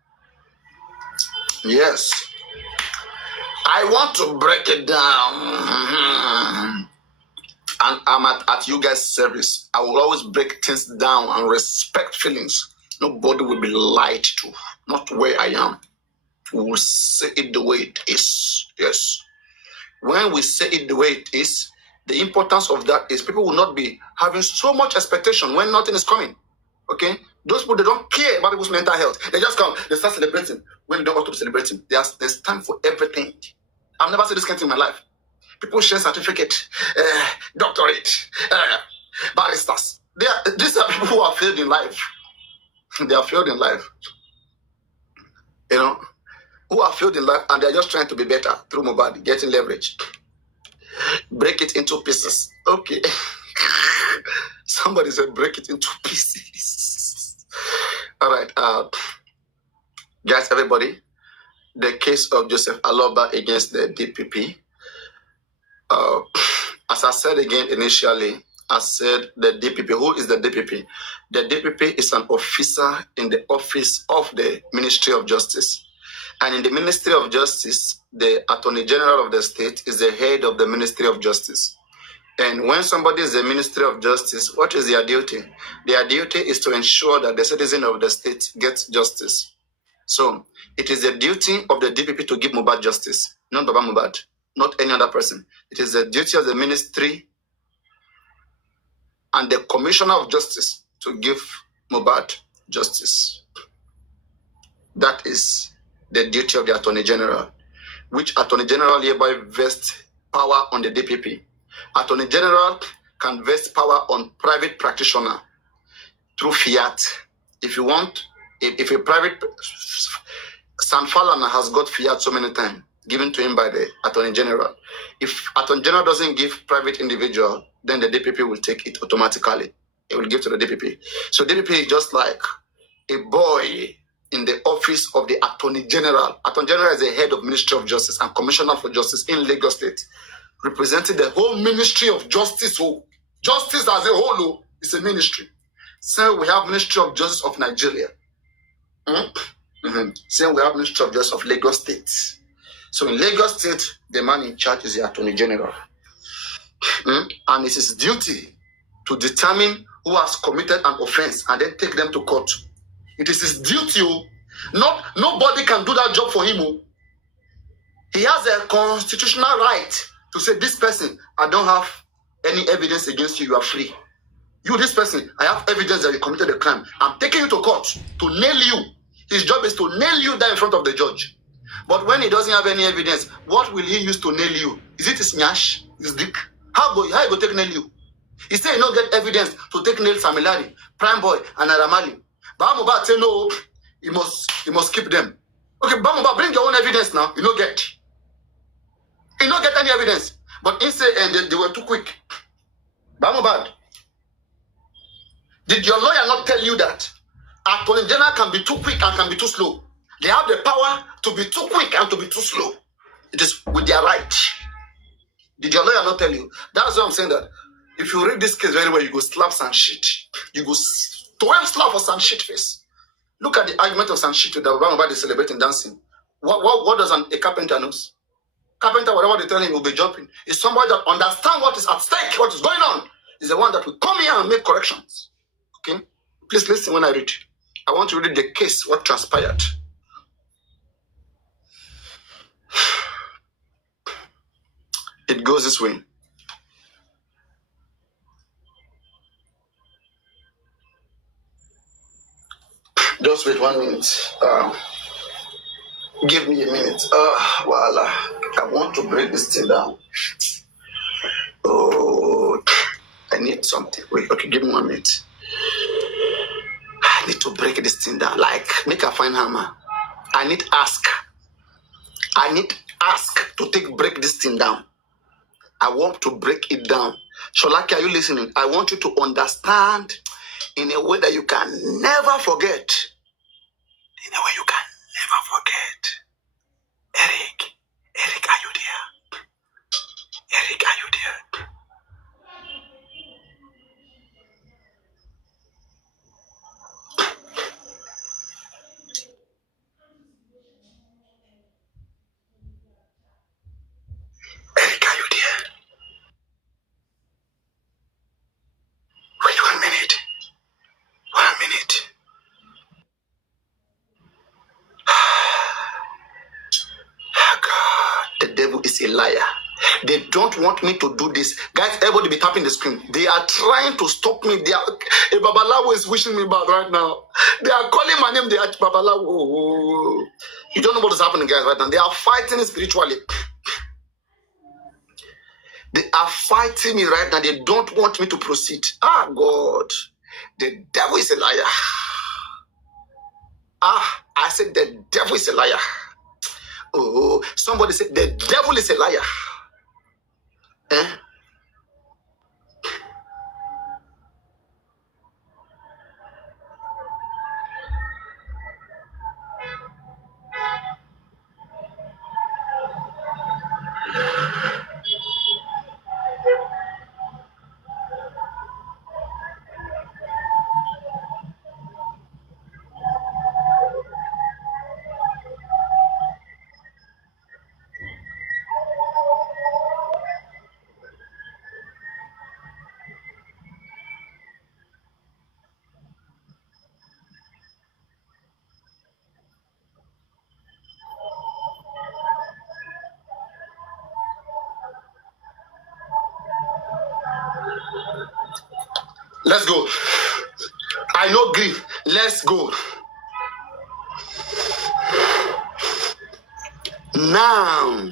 Yes, I want to break it down. Mm-hmm. And I'm at you guys' service. I will always break things down and respect feelings. Nobody will be lied to, not where I am. We will say it the way it is. Yes. When we say it the way it is, the importance of that is people will not be having so much expectation when nothing is coming. Okay? Those people, they don't care about people's mental health. They just come, they start celebrating when they don't want to be celebrating. There's time for everything. I've never seen this kind of thing in my life. People share certificate, doctorate, baristas. These are people who are failed in life. They are failed in life. You know, who are failed in life and they're just trying to be better through mobile, getting leverage. Break it into pieces. Okay. Somebody said break it into pieces. All right. Guys, everybody, the case of Joseph Aloba against the DPP. As I said again initially, I said the DPP. Who is the DPP? The DPP is an officer in the office of the Ministry of Justice. And in the Ministry of Justice, the Attorney General of the state is the head of the Ministry of Justice. And when somebody is the Ministry of Justice, what is their duty? Their duty is to ensure that the citizen of the state gets justice. So it is the duty of the DPP to give Mohbad justice, not Baba Mohbad, not any other person. It is the duty of the ministry and the Commissioner of Justice to give Mohbad justice. That is the duty of the Attorney General, which Attorney General hereby vests power on the DPP. Attorney General can vest power on private practitioner through fiat. If you want, if a private, San Falana has got fiat so many times given to him by the Attorney General. If Attorney General doesn't give private individual, then the DPP will take it automatically. It will give to the DPP. So DPP is just like a boy in the office of the Attorney General. Attorney General is the head of Ministry of Justice and Commissioner for Justice in Lagos State, representing the whole Ministry of Justice. So justice as a whole is a ministry. So we have Ministry of Justice of Nigeria. So we have Ministry of Justice of Lagos State. So in Lagos State, the man in charge is the Attorney General. And it's his duty to determine who has committed an offense and then take them to court. It is his duty. Nobody can do that job for him. He has a constitutional right to say, this person, I don't have any evidence against you, you are free. You, this person, I have evidence that you committed a crime. I'm taking you to court to nail you. His job is to nail you down in front of the judge. But when he doesn't have any evidence, what will he use to nail you? Is it his nyash, his dick? How he go take nail you? He say he no get evidence to take nail Samilari, Prime Boy, and Aramali. But Mohbad say no, he must keep them. Okay, but Mohbad, bring your own evidence now. You no get. You no get any evidence. But he say and they were too quick. But Mohbad, did your lawyer not tell you that Attorney General can be too quick and can be too slow? They have the power to be too quick and to be too slow. It is with their right. Did your lawyer not tell you? That's why I'm saying that. If you read this case very well, you go slap some shit. You go 12 slap for some shit face. Look at the argument of some shit that Obama is celebrating dancing. What does a carpenter knows? Carpenter, whatever they tell him, will be jumping. Is somebody that understands what is at stake, what is going on. Is the one that will come here and make corrections. Okay? Please listen when I read. I want to read the case, what transpired. It goes this way. Just wait 1 minute. Give me a minute. Voila. I want to break this thing down. Oh, I need something. Wait, okay, give me 1 minute. I need to break this thing down. Like, make a fine hammer. I need ask to break this thing down. I want to break it down. Sholaki, are you listening? I want you to understand in a way that you can never forget. In a way you can never forget. Eric, are you there? Eric, are you there? Eric, are you there? Wait 1 minute. 1 minute. God, the devil is a liar. They don't want me to do this. Guys, everybody be tapping the screen. They are trying to stop me. A Babalawo is wishing me bad right now. They are calling my name. They are Babalawo. You don't know what is happening, guys, right now. They are fighting spiritually. They are fighting me right now. They don't want me to proceed. Ah, God. The devil is a liar. I said the devil is a liar. Oh, somebody said the devil is a liar. Eh? Let's go. I know grief. Let's go. Now,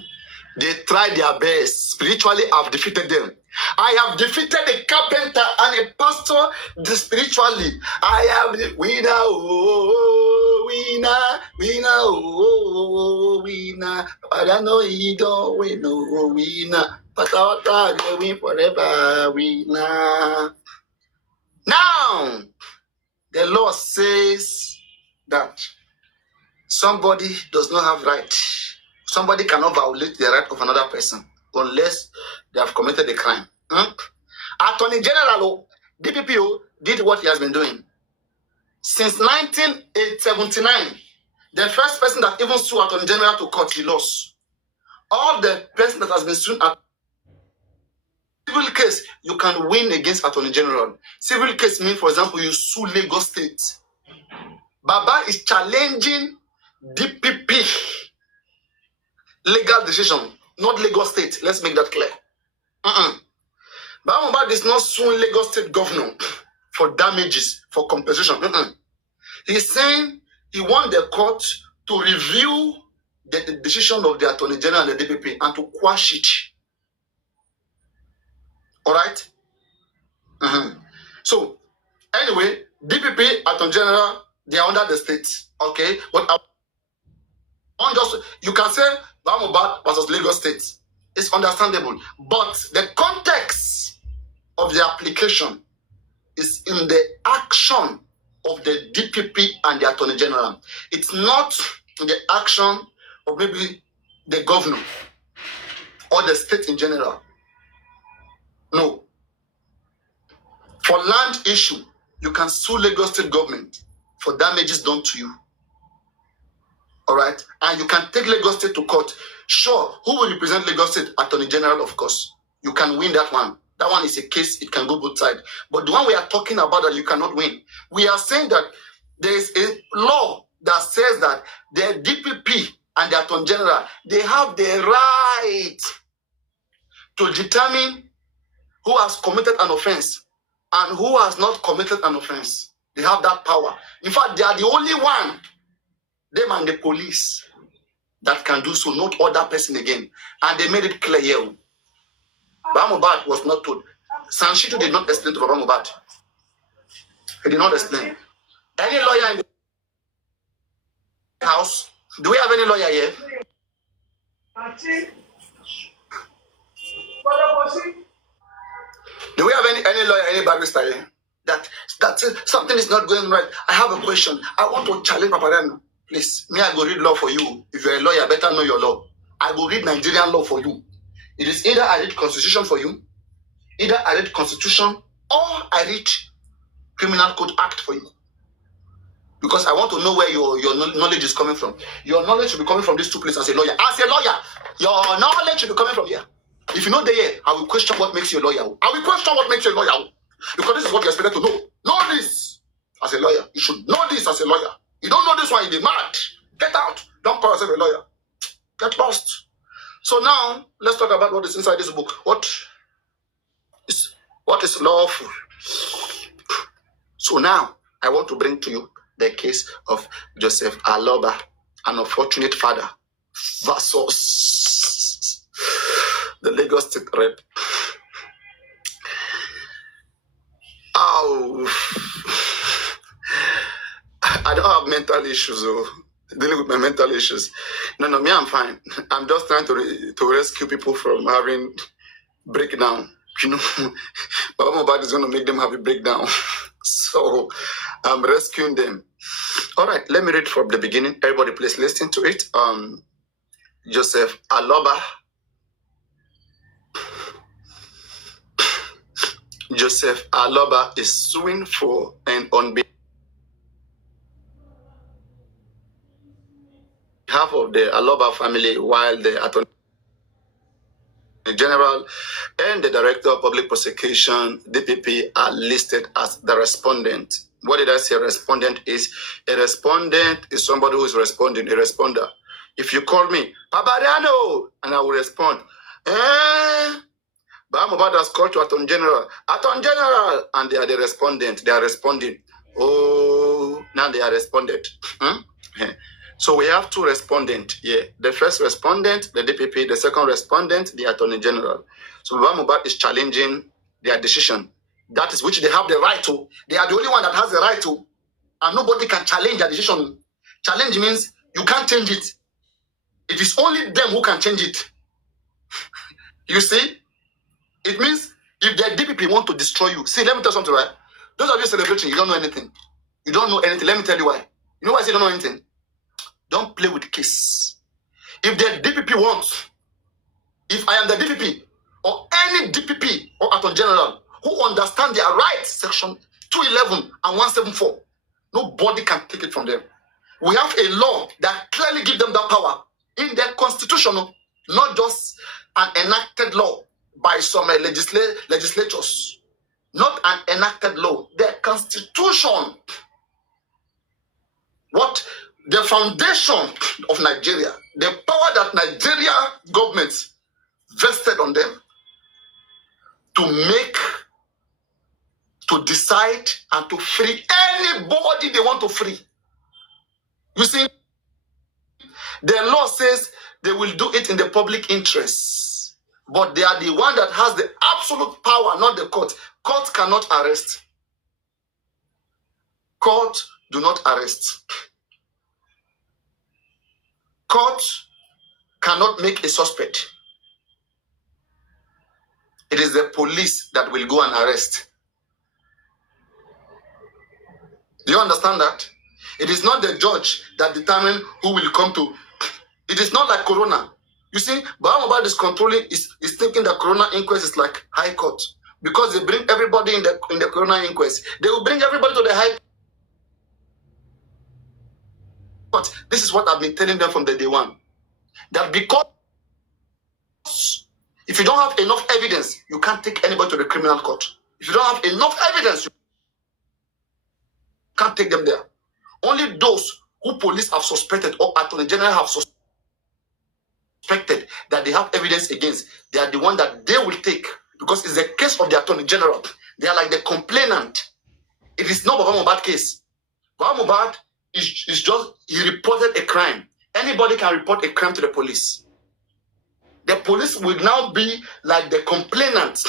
they try their best. Spiritually, I've defeated them. I have defeated a carpenter and a pastor spiritually. I am the winner, oh, winner, oh, winner. But I know you don't win, oh, winner. But our God will win forever, winner. Now, the law says that somebody does not have right. Somebody cannot violate the right of another person unless they have committed a crime. Attorney General DPP did what he has been doing. Since 1979, the first person that even sued Attorney General to court, he lost. All the person that has been sued at civil case, you can win against Attorney General. Civil case means, for example, you sue Lagos State. Baba is challenging DPP legal decision, not Lagos State. Let's make that clear. Baba is not suing Lagos State governor for damages, for compensation. He's saying he wants the court to review the decision of the Attorney General and the DPP and to quash it. All right? So, anyway, DPP, Attorney General, they are under the state. Okay? But you can say Bamobad versus Lagos State. It's understandable. But the context of the application is in the action of the DPP and the Attorney General. It's not in the action of maybe the governor or the state in general. No. For land issue, you can sue Lagos State government for damages done to you. All right? And you can take Lagos State to court. Sure, who will represent Lagos State? Attorney General, of course. You can win that one. That one is a case, it can go both sides. But the one we are talking about that you cannot win, we are saying that there is a law that says that the DPP and the Attorney General, they have the right to determine who has committed an offense and who has not committed an offense. They have that power. In fact, they are the only one, them and the police, that can do so, not other person again. And they made it clear here. Bamobad was not told. Sanshito did not explain to Bamobad. He did not explain. Any lawyer in the house? Do we have any lawyer here? Do we have any lawyer, any barrister here? That something is not going right. I have a question. I want to challenge Papariano. Please, me, I go read law for you. If you're a lawyer, better know your law. I will read Nigerian law for you. It is either I read Constitution for you, either I read Constitution, or I read Criminal Code Act for you. Because I want to know where your knowledge is coming from. Your knowledge should be coming from these two places as a lawyer. As a lawyer, your knowledge should be coming from here. If you know the year, I will question what makes you a lawyer. I will question what makes you a lawyer. Because this is what you're expected to know. Know this as a lawyer. You should know this as a lawyer. You don't know this one, you'll be mad. Get out. Don't call yourself a lawyer. Get lost. So now, let's talk about what is inside this book. What is lawful? So now, I want to bring to you the case of Joseph Aloba, an unfortunate father, versus the Lagos State Rep. Oh, I don't have mental issues, dealing with my mental issues. No, me, I'm fine. I'm just trying to rescue people from having breakdown. You know, Baba Mohbad is going to make them have a breakdown. So I'm rescuing them. All right, let me read from the beginning. Everybody, please listen to it. Joseph Aloba. Joseph Aloba is suing for and on behalf of the Aloba family, while the Attorney General and the Director of Public Prosecution, DPP, are listed as the respondent. What did I say? Respondent is somebody who is responding, a responder. If you call me, Papariano, and I will respond, Bamobad has called to Attorney General, and they are the respondent. They are responding. Oh, now they are responded. So we have two respondents here. The first respondent, the DPP, the second respondent, the Attorney General. So Bamobad is challenging their decision. That is which they have the right to. They are the only one that has the right to. And nobody can challenge their decision. Challenge means you can't change it. It is only them who can change it. You see? It means if the DPP want to destroy you. See, let me tell you something, right? Those of you celebrating, you don't know anything. You don't know anything. Let me tell you why. You know why I say you don't know anything? Don't play with case. If the DPP wants, if I am the DPP, or any DPP or Attorney General who understand their rights, section 211 and 174, nobody can take it from them. We have a law that clearly gives them that power in their constitution, not just an enacted law by some legislatures, not an enacted law. Their constitution, what the foundation of Nigeria, the power that Nigeria government vested on them to decide and to free anybody they want to free. You see, The law says they will do it in the public interest, but they are the one that has the absolute power, not the court. Court cannot arrest. Court do not arrest. Court cannot make a suspect. It is the police that will go and arrest. Do you understand that? It is not the judge that determines who will come to. It is not like Corona. You see, Bahama is controlling, is thinking that Corona inquest is like High Court. Because they bring everybody in the Corona inquest. They will bring everybody to the High Court. This is what I've been telling them from the day one. That because if you don't have enough evidence, you can't take anybody to the criminal court. If you don't have enough evidence, you can't take them there. Only those who police have suspected or Attorney General have suspected that they have evidence against, they are the one that they will take, because it's the case of the Attorney General. They are like the complainant. It is not Baba Mohbad case. Baba Mohbad is just, he reported a crime. Anybody can report a crime to the police. The police will now be like the complainant.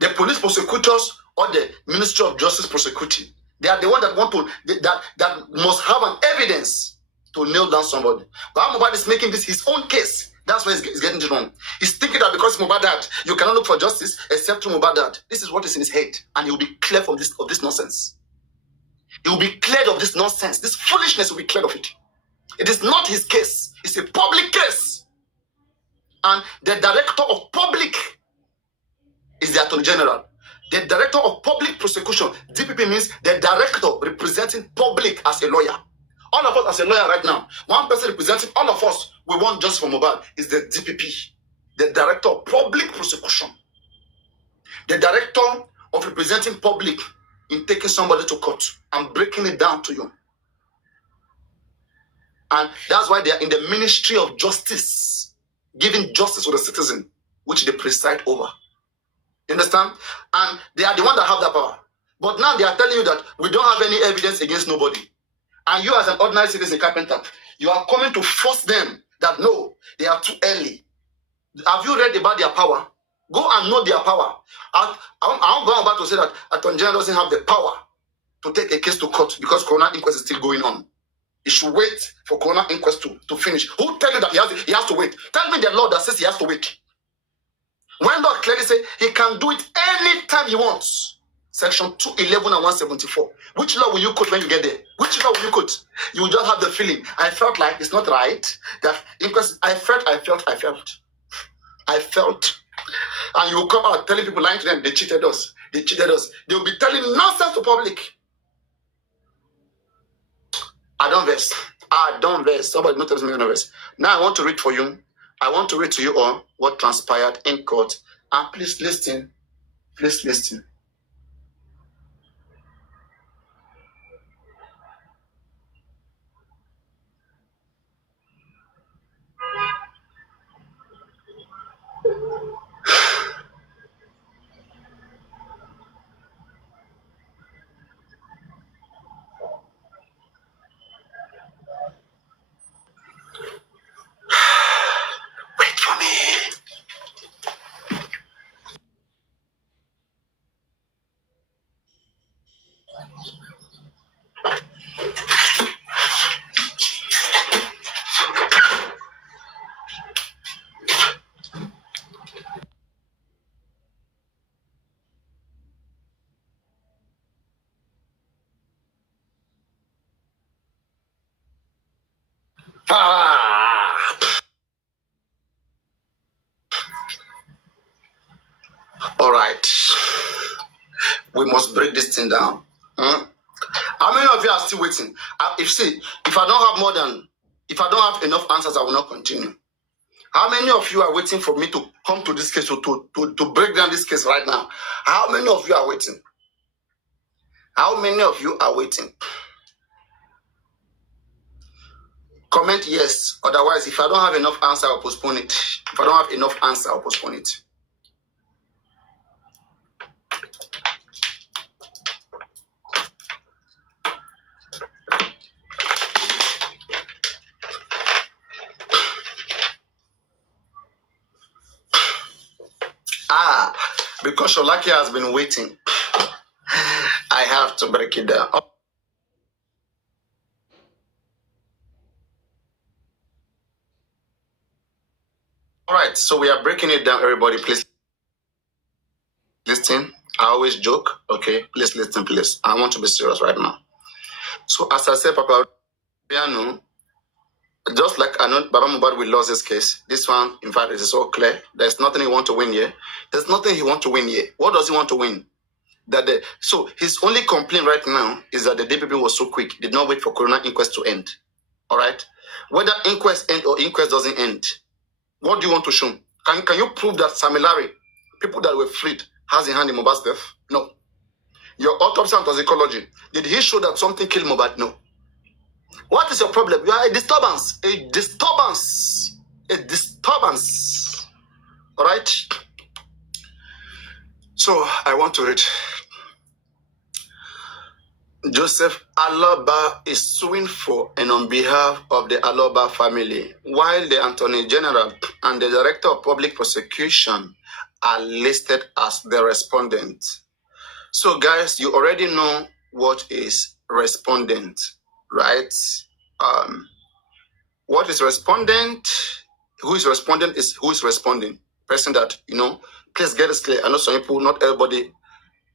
The police prosecutors or the Ministry of Justice prosecuting. They are the one that want to, that must have an evidence to nail down somebody. But Mohbad is making this his own case. That's why he's getting it wrong. He's thinking that because Mohbad died, you cannot look for justice except through Mohbad died. This is what is in his head, and he will be clear from this nonsense. He will be cleared of this nonsense. This foolishness will be cleared of it. It is not his case. It's a public case. And the director of public is the Attorney General. The director of public prosecution, DPP, means the director representing public as a lawyer. All of us as a lawyer right now, one person representing all of us, we want justice for Mohbad, is the DPP, the director of public prosecution. The director of representing public in taking somebody to court and breaking it down to you. And that's why they are in the Ministry of Justice, giving justice to the citizen, which they preside over. You understand? And they are the one that have that power. But now they are telling you that we don't have any evidence against nobody. And you as an ordinary citizen carpenter, you are coming to force them that no, they are too early. Have you read about their power? Go and know their power. I'm about to say that Attorney General doesn't have the power to take a case to court because Corona inquest is still going on. He should wait for Corona inquest to finish. Who tell you that he has to wait? Tell me the law that says he has to wait. When Lord clearly say he can do it anytime he wants. Section 211 and 174. Which law will you quote when you get there? Which law will you quote? You will just have the feeling. I felt like it's not right. That inquest, I felt. And you will come out telling people, lying to them, they cheated us. They will be telling nonsense to public. I don't verse. Somebody not tells me no verse. Now I want to read for you. I want to read to you all what transpired in court. And please listen. Please listen. Wait for me. All right. We must break this thing down. How many of you are still waiting? If I don't have enough answers, I will not continue. How many of you are waiting for me to come to this case to break down this case right now? How many of you are waiting? How many of you are waiting? Comment yes. Otherwise, if I don't have enough answer, I'll postpone it. If I don't have enough answer, I'll postpone it. Because Sholaki has been waiting, I have to break it down. All right, so we are breaking it down. Everybody, please listen. I always joke. Okay, please listen, please. I want to be serious right now. So as I said, Papariano, just like I know Baba Mubad will lose his case, this one, in fact, it is so clear. There's nothing he want to win here. There's nothing he want to win here. What does he want to win? So his only complaint right now is that the DPP was so quick, did not wait for Corona inquest to end. All right? Whether inquest end or inquest doesn't end, what do you want to show? Can you prove that Samilari, people that were freed, has a hand in Mohbad's death? No. Your autopsy and toxicology, did he show that something killed Mohbad? No. What is your problem? You are a disturbance. A disturbance. A disturbance. All right? So I want to read. Joseph Aloba is suing for and on behalf of the Aloba family, while the Attorney General and the Director of Public Prosecution are listed as the respondent. So guys, you already know what is respondent, right? What is respondent? Who is respondent is who is responding. Person that, please get this clear. I know some people, not everybody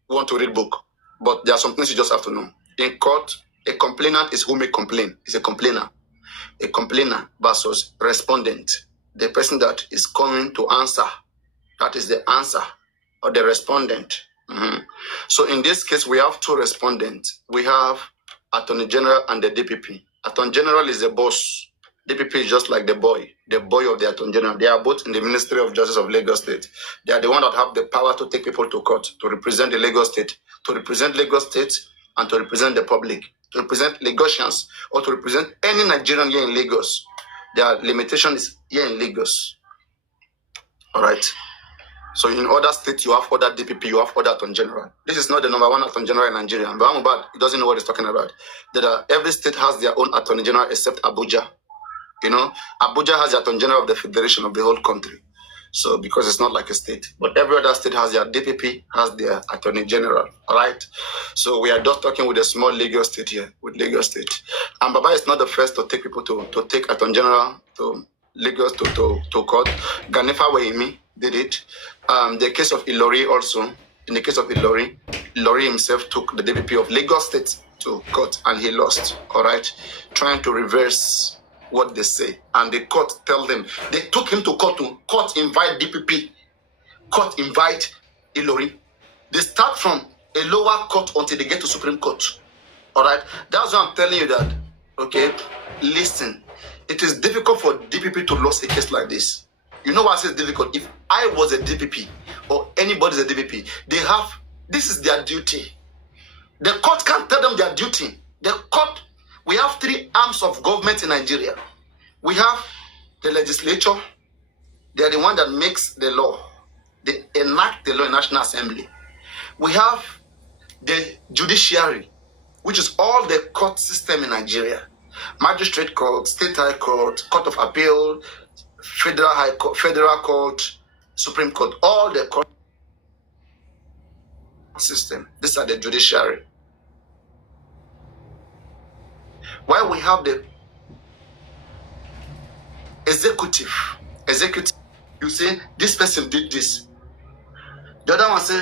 want to read book, but there are some things you just have to know. In court, a complainant is who may complain. It's a complainer. A complainer versus respondent. The person that is coming to answer. That is the answer or the respondent. So in this case, we have two respondents. We have Attorney General and the DPP. Attorney General is the boss. DPP is just like the boy of the Attorney General. They are both in the Ministry of Justice of Lagos State. They are the one that have the power to take people to court, to represent the Lagos State, and to represent the public, to represent Lagosians, or to represent any Nigerian here in Lagos. Their limitation is here in Lagos. All right. So in other states, you have other DPP, you have other Attorney General. This is not the number one Attorney General in Nigeria. But Mubad, he doesn't know what he's talking about. Every state has their own Attorney General except Abuja. Abuja has the Attorney General of the Federation of the whole country. So because it's not like a state. But every other state has their DPP, has their Attorney General. All right? So we are just talking with a small Lagos State here, with Lagos State. And Baba is not the first to take people to take Attorney General to Lagos to court. Ganifa Wahimi did it. The case of Ilori also, in the case of Ilori himself took the DPP of Lagos State to court and he lost, all right, trying to reverse what they say. And the court tell them, they took him to court invite DPP, court invite Ilori. They start from a lower court until they get to Supreme Court, all right. That's why I'm telling you that, okay, listen, it is difficult for DPP to lose a case like this. You know why I say it's difficult? If I was a DPP or anybody is a DPP, this is their duty. The court can't tell them their duty. The court, we have three arms of government in Nigeria. We have the legislature. They are the one that makes the law. They enact the law in National Assembly. We have the judiciary, which is all the court system in Nigeria. Magistrate court, state high court, court of appeal, federal high court, federal court, Supreme Court, all the court system. These are the judiciary. While we have the executive, you say this person did this. The other one say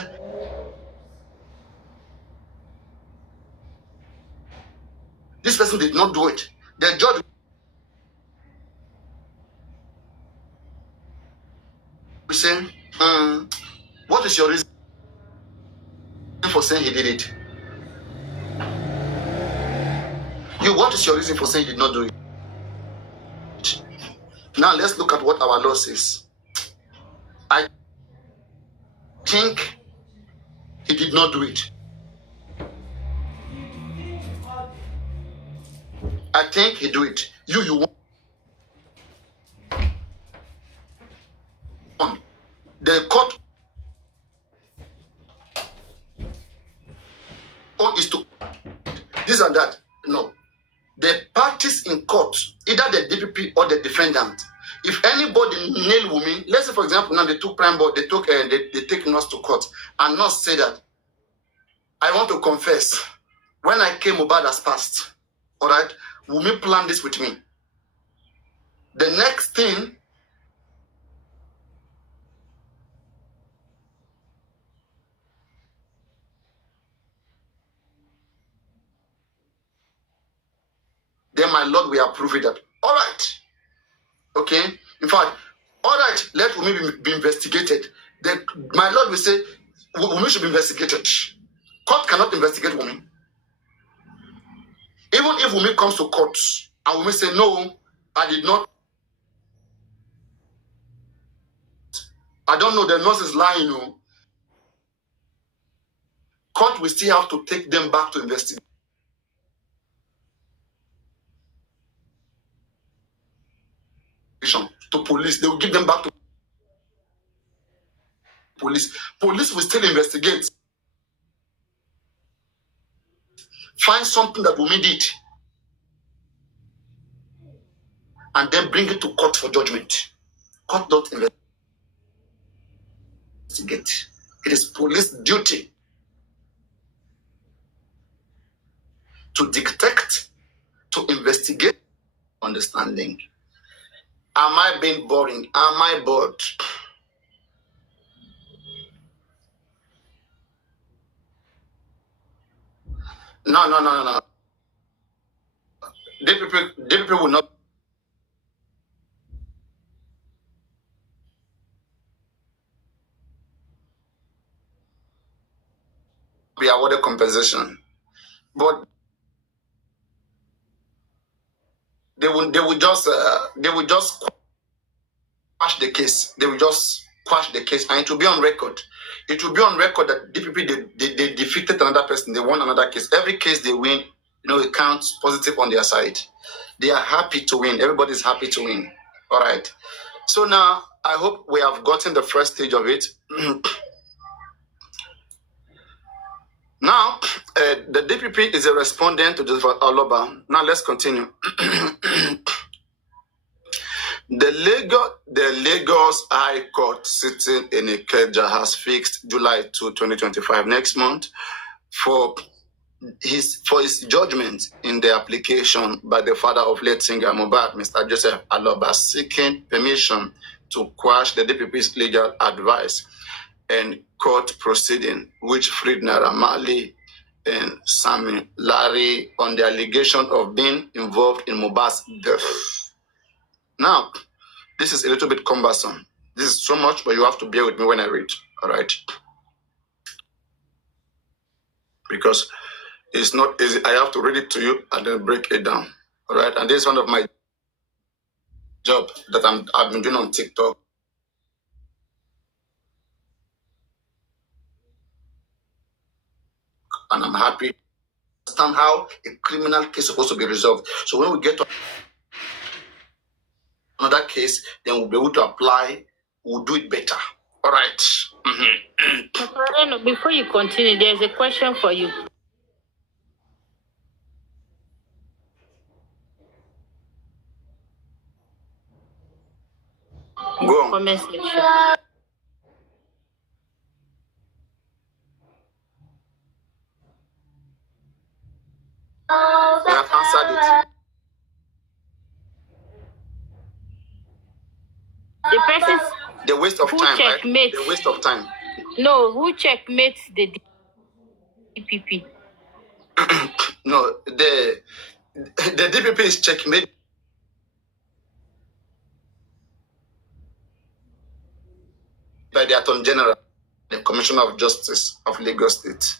this person did not do it. The judge will say, what is your reason for saying he did it? What is your reason for saying he did not do it? Now let's look at what our law says. I think he did not do it. I think he do it. You want. The court is to this and that. No. The parties in court, either the DPP or the defendant, if anybody nail Wumi, let's say for example now they took prime board, they take Nurse to court, and Nurse say that I want to confess. When I came, Mohbad has passed. All right, Wumi planned this with me. The next thing, then my Lord will approve it. That all right, okay. In fact, all right, let Wumi be investigated. Then my Lord will say Wumi should be investigated. Court cannot investigate Wumi. Even if Wumi comes to court and Wumi say no, I did not. I don't know, the nurse is lying. No. Court will still have to take them back to investigation. To police. They will give them back to police. Police will still investigate. Find something that Wumi did. And then bring it to court for judgment. Court don't investigate. It is police duty to detect, to investigate. Understanding. Am I being boring? Am I bored? No. DPP will not be awarded compensation, but they will just quash the case. They will just quash the case, and it will be on record. It will be on record that DPP they defeated another person. They won another case. Every case they win, it counts positive on their side. They are happy to win. Everybody is happy to win. All right. So now I hope we have gotten the first stage of it. Now, the DPP is a respondent to the aloba. Now let's continue. The Lagos High Court sitting in Ikeja has fixed July 2, 2025, next month, for his judgment in the application by the father of late singer Mohbad, Mr. Joseph Aloba, seeking permission to quash the DPP's legal advice and court proceeding, which freed Naira Marley and Sammy Larry on the allegation of being involved in Mohbad's death. Now, this is a little bit cumbersome. This is so much, but you have to bear with me when I read, all right? Because it's not easy. I have to read it to you and then break it down, all right? And this is one of my job that I've been doing on TikTok. And I'm happy to understand how a criminal case is supposed to be resolved. So when we get to another case, then we'll be able to apply, we'll do it better. All right. Papariano, before you continue, there's a question for you. Go on. Comment section. We have answered it. The person The waste of who time, right? checkmates. The waste of time. No, who checkmates the DPP? No, the DPP is checkmate by the Attorney General, the Commissioner of Justice of Lagos State.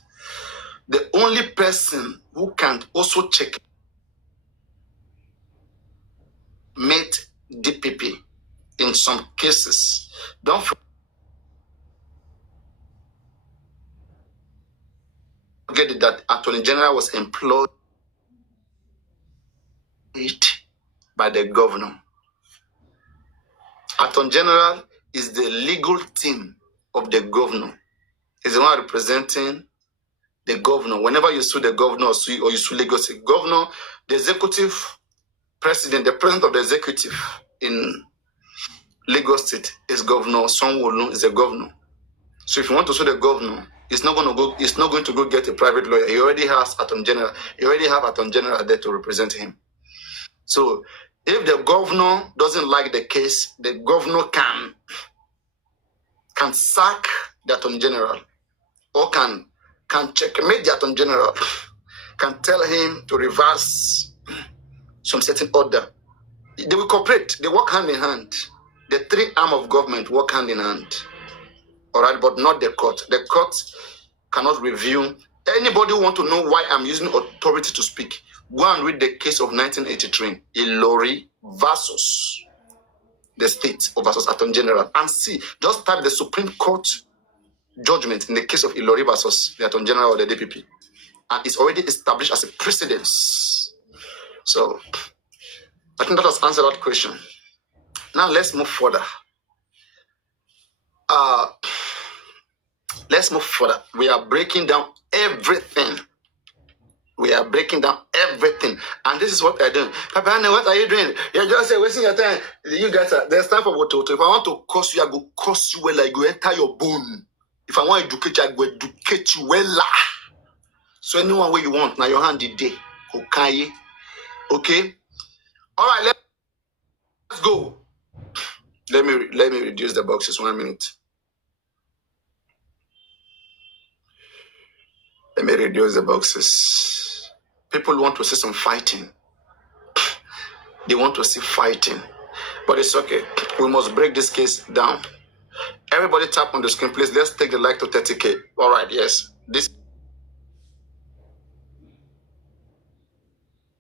The only person who can also checkmate DPP in some cases. Don't forget that Attorney General was employed by the governor. Attorney General is the legal team of the governor. He's the one representing the governor. Whenever you sue the governor or you sue Lagos State governor, the executive president, the president of the executive in Lagos State is Governor Sanwo-Olu is a governor. So if you want to sue the governor, it's not going to go get a private lawyer. He already has Attorney General. He already have Attorney General there to represent him. So if the governor doesn't like the case, the governor can sack the Attorney General, or can checkmate the Attorney General, can tell him to reverse some certain order. They will cooperate. They work hand in hand. The three arm of government work hand in hand. All right, but not the court. The court cannot review. Anybody who want to know why I'm using authority to speak, go and read the case of 1983, Ilori versus the state or versus Attorney General, and see. Just type the Supreme Court judgment in the case of Ilori versus the Attorney General or the DPP, and it's already established as a precedence. So I think that has answered that question. Now let's move further. Let's move further. We are breaking down everything. We are breaking down everything. And this is what we're doing. Papariano, what are you doing? You're just wasting your time. You guys there's time for what to. If I want to curse you, I go curse you well. I go enter your bone. If I want to educate you, I go educate you well. So anyone where you want, now your hand the day. Okay. Okay. All right, let's go. Let me reduce the boxes 1 minute. Let me reduce the boxes. People want to see some fighting. They want to see fighting. But it's okay. We must break this case down. Everybody tap on the screen, please. Let's take the like to 30K. All right, yes. This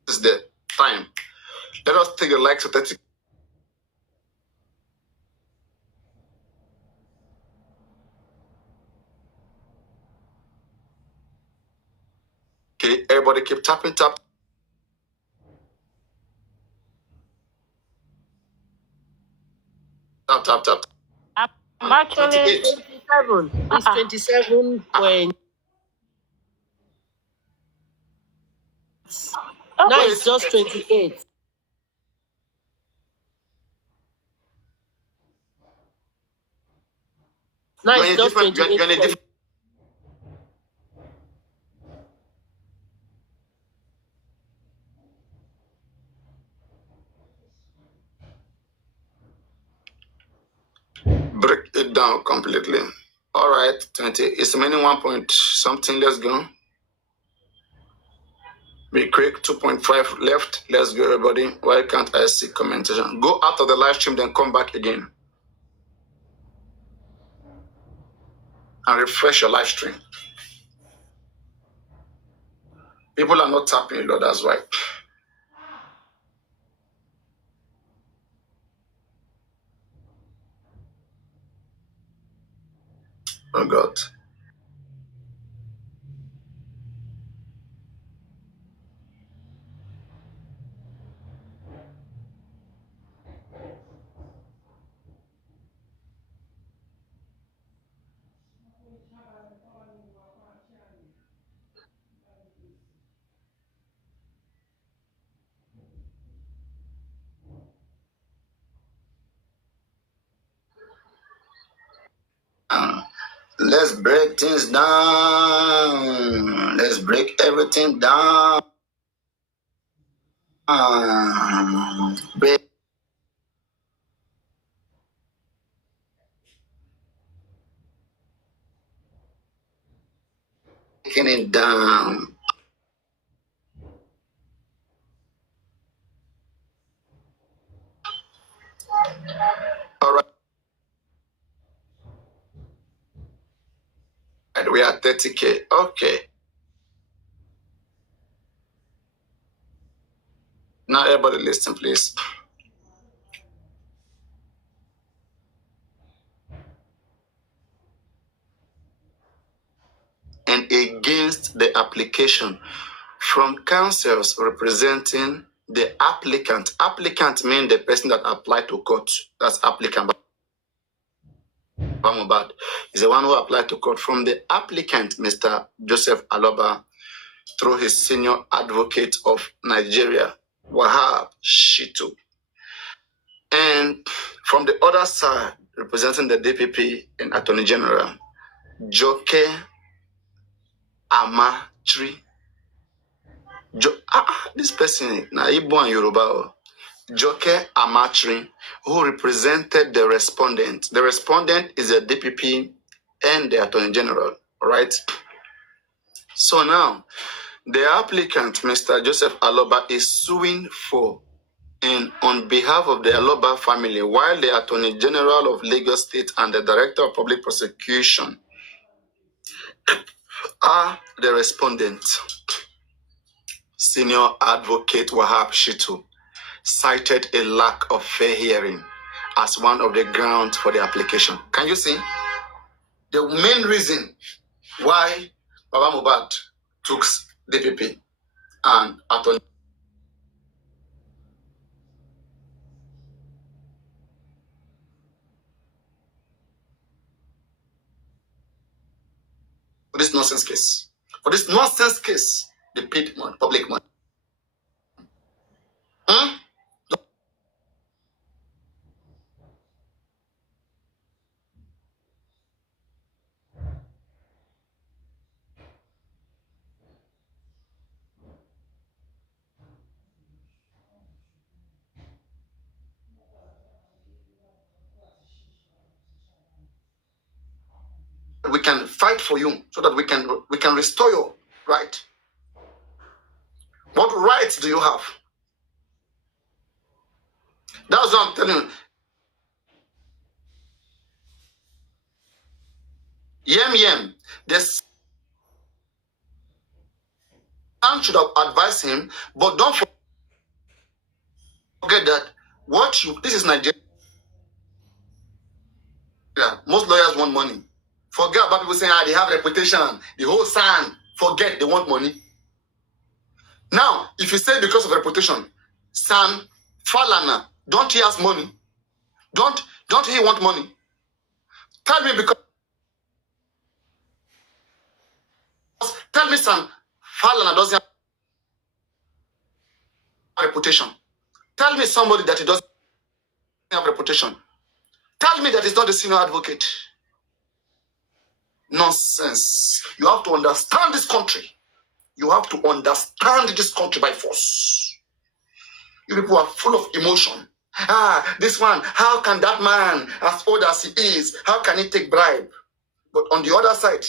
is the time. Let us take the like to 30K. Okay, everybody keep tapping, tap. Tap, tap, tap. I'm actually 27. It's 27 point. Now it's just 28. Now it's just 28. Break it down completely. All right, 20. It's remaining 1 point something. Let's go. Be quick. 2.5 left. Let's go, everybody. Why can't I see commentation? Go out of the live stream, then come back again and refresh your live stream. People are not tapping a lot. That's why. Oh God. Let's break things down. Let's break everything down. Breaking it down. All right. We are 30K. Okay. Now everybody listen, please. And against the application from counsels representing the applicant. Applicant means the person that applied to court. That's applicant. Bad is the one who applied to court. From the applicant, Mr. Joseph Aloba, through his senior advocate of Nigeria, Wahab Shitu. And from the other side, representing the DPP and Attorney General, Joke Amatri. This person, na Igbo and Yoruba, Joke Amatri, who represented the respondent. The respondent is the DPP and the Attorney General, right? So now, the applicant, Mr. Joseph Aloba, is suing for and on behalf of the Aloba family, while the Attorney General of Lagos State and the Director of Public Prosecution are the respondents. Senior Advocate Wahab Shitu cited a lack of fair hearing as one of the grounds for the application. Can you see? The main reason why Baba Mohbad took DPP and Attorney for this nonsense case. For this nonsense case, they paid money, public money. We can fight for you so that we can restore your right. What rights do you have? That's what I'm telling you. Yem. The son should have advised him, but don't forget that this is Nigeria. Most lawyers want money. Forget about people saying they have reputation. The whole son, forget they want money. Now, if you say because of reputation, son, Falana, don't he ask money? Don't he want money? Tell me son, Falana doesn't have reputation. Tell me somebody that he doesn't have reputation. Tell me that he's not a senior advocate. Nonsense. You have to understand this country. You have to understand this country by force. You people are full of emotion. This one, how can that man, as old as he is, how can he take bribe? But on the other side,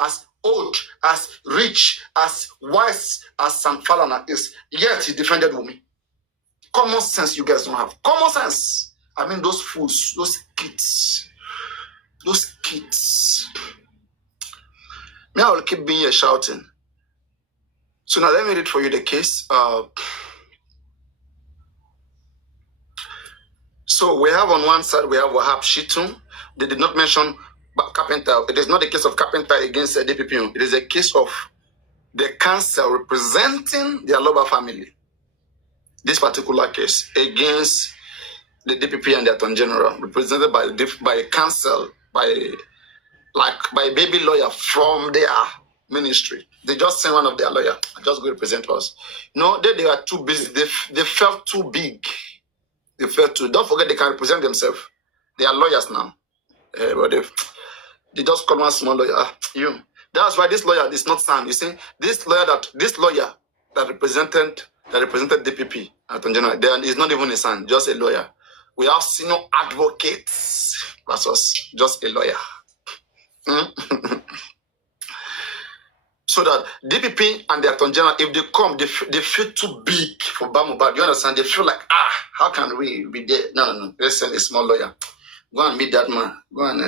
as old, as rich, as wise as Sam Falana is, yet he defended Wumi. Common sense you guys don't have. Common sense. I mean, those fools, those kids. Me, I will keep being here shouting. So now let me read for you the case. So we have on one side, we have Wahab Shitu. They did not mention Carpenter. It is not a case of Carpenter against the DPP. It is a case of the council representing the Aloba family. This particular case against the DPP and the Attorney General, represented by a council, by baby lawyer from their ministry. They just sent one of their lawyers. Just go represent us. No, they are too busy. They felt too big. Don't forget they can represent themselves. They are lawyers now. But they just call one small lawyer. You. That's why this lawyer is not sound. You see, this lawyer that represented DPP Attorney General, there is not even a son, just a lawyer. We have senior advocates versus just a lawyer. So that DPP and the Attorney General, if they come, they feel too big for Baba Mohbad. You understand? They feel like, how can we be there? No. Let's send a small lawyer. Go and meet that man. Go and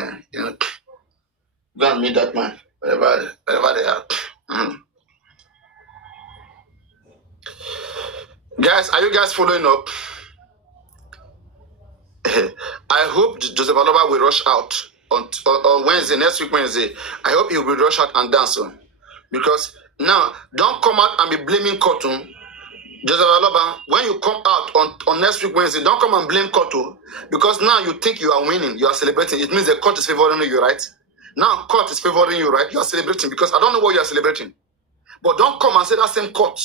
meet that man. Wherever they are. Guys, are you guys following up? I hope Joseph Aloba will rush out on Wednesday, next week Wednesday. I hope he will rush out and dance on. Because now, don't come out and be blaming Cotton. Joseph Aloba, when you come out on next week Wednesday, don't come and blame Cotton. Because now you think you are winning, you are celebrating. It means the court is favoring you, right? Now court is favoring you, right? You are celebrating because I don't know what you are celebrating. But don't come and say that same court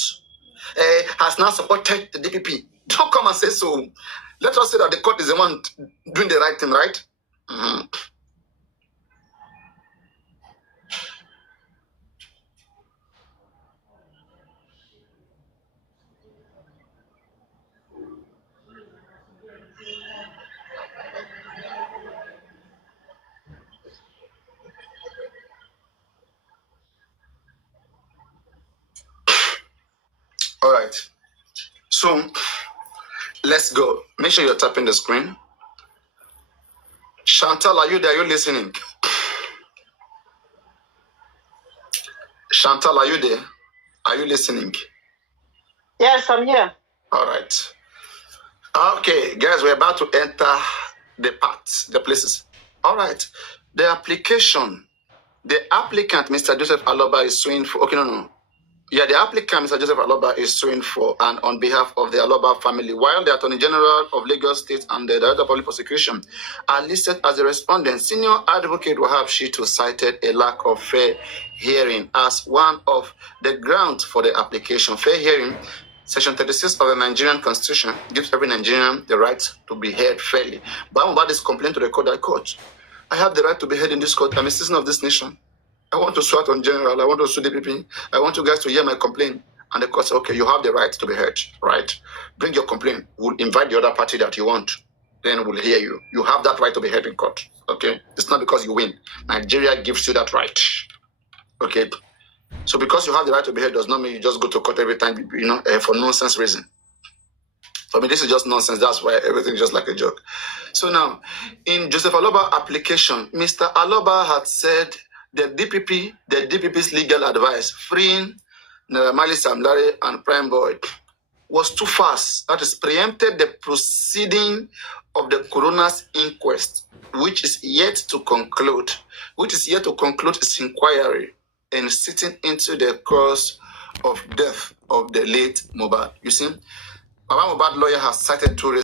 has now supported the DPP. Don't come and say so. Let us say that the court is the one doing the right thing, right? Mm-hmm. All right. So let's go. Make sure you're tapping the screen. Chantal, are you there? Are you listening? Chantal, are you there? Are you listening? Yes, I'm here. All right. Okay, guys, we're about to enter the parts, the places. All right. The application, the applicant, Mr. Joseph Aloba, is suing for. Okay, no. Yeah, the applicant, Mr. Joseph Aloba, is suing for and on behalf of the Aloba family, while the Attorney General of Lagos State and the Director of Public Prosecution are listed as the respondents. Senior Advocate Wahab Shitu cited a lack of fair hearing as one of the grounds for the application. Fair hearing, Section 36 of the Nigerian Constitution gives every Nigerian the right to be heard fairly. But I'm about this complaint to the court. I have the right to be heard in this court. I'm a citizen of this nation. I want to sue Attorney General. I want to sue DPP. I want you guys to hear my complaint. And the court said, okay, you have the right to be heard, right? Bring your complaint. We'll invite the other party that you want. Then we'll hear you. You have that right to be heard in court, okay? It's not because you win. Nigeria gives you that right, okay? So because you have the right to be heard does not mean you just go to court every time, for nonsense reason. For me, this is just nonsense. That's why everything is just like a joke. So now, in Joseph Aloba application, Mr. Aloba had said the DPP's legal advice, freeing Mali Samlari and Prime Boy, was too fast. That is, preempted the proceeding of the coroner's inquest, which is yet to conclude its inquiry and sitting into the cause of death of the late Mohbad. You see, Baba Mohbad lawyer has cited two reasons.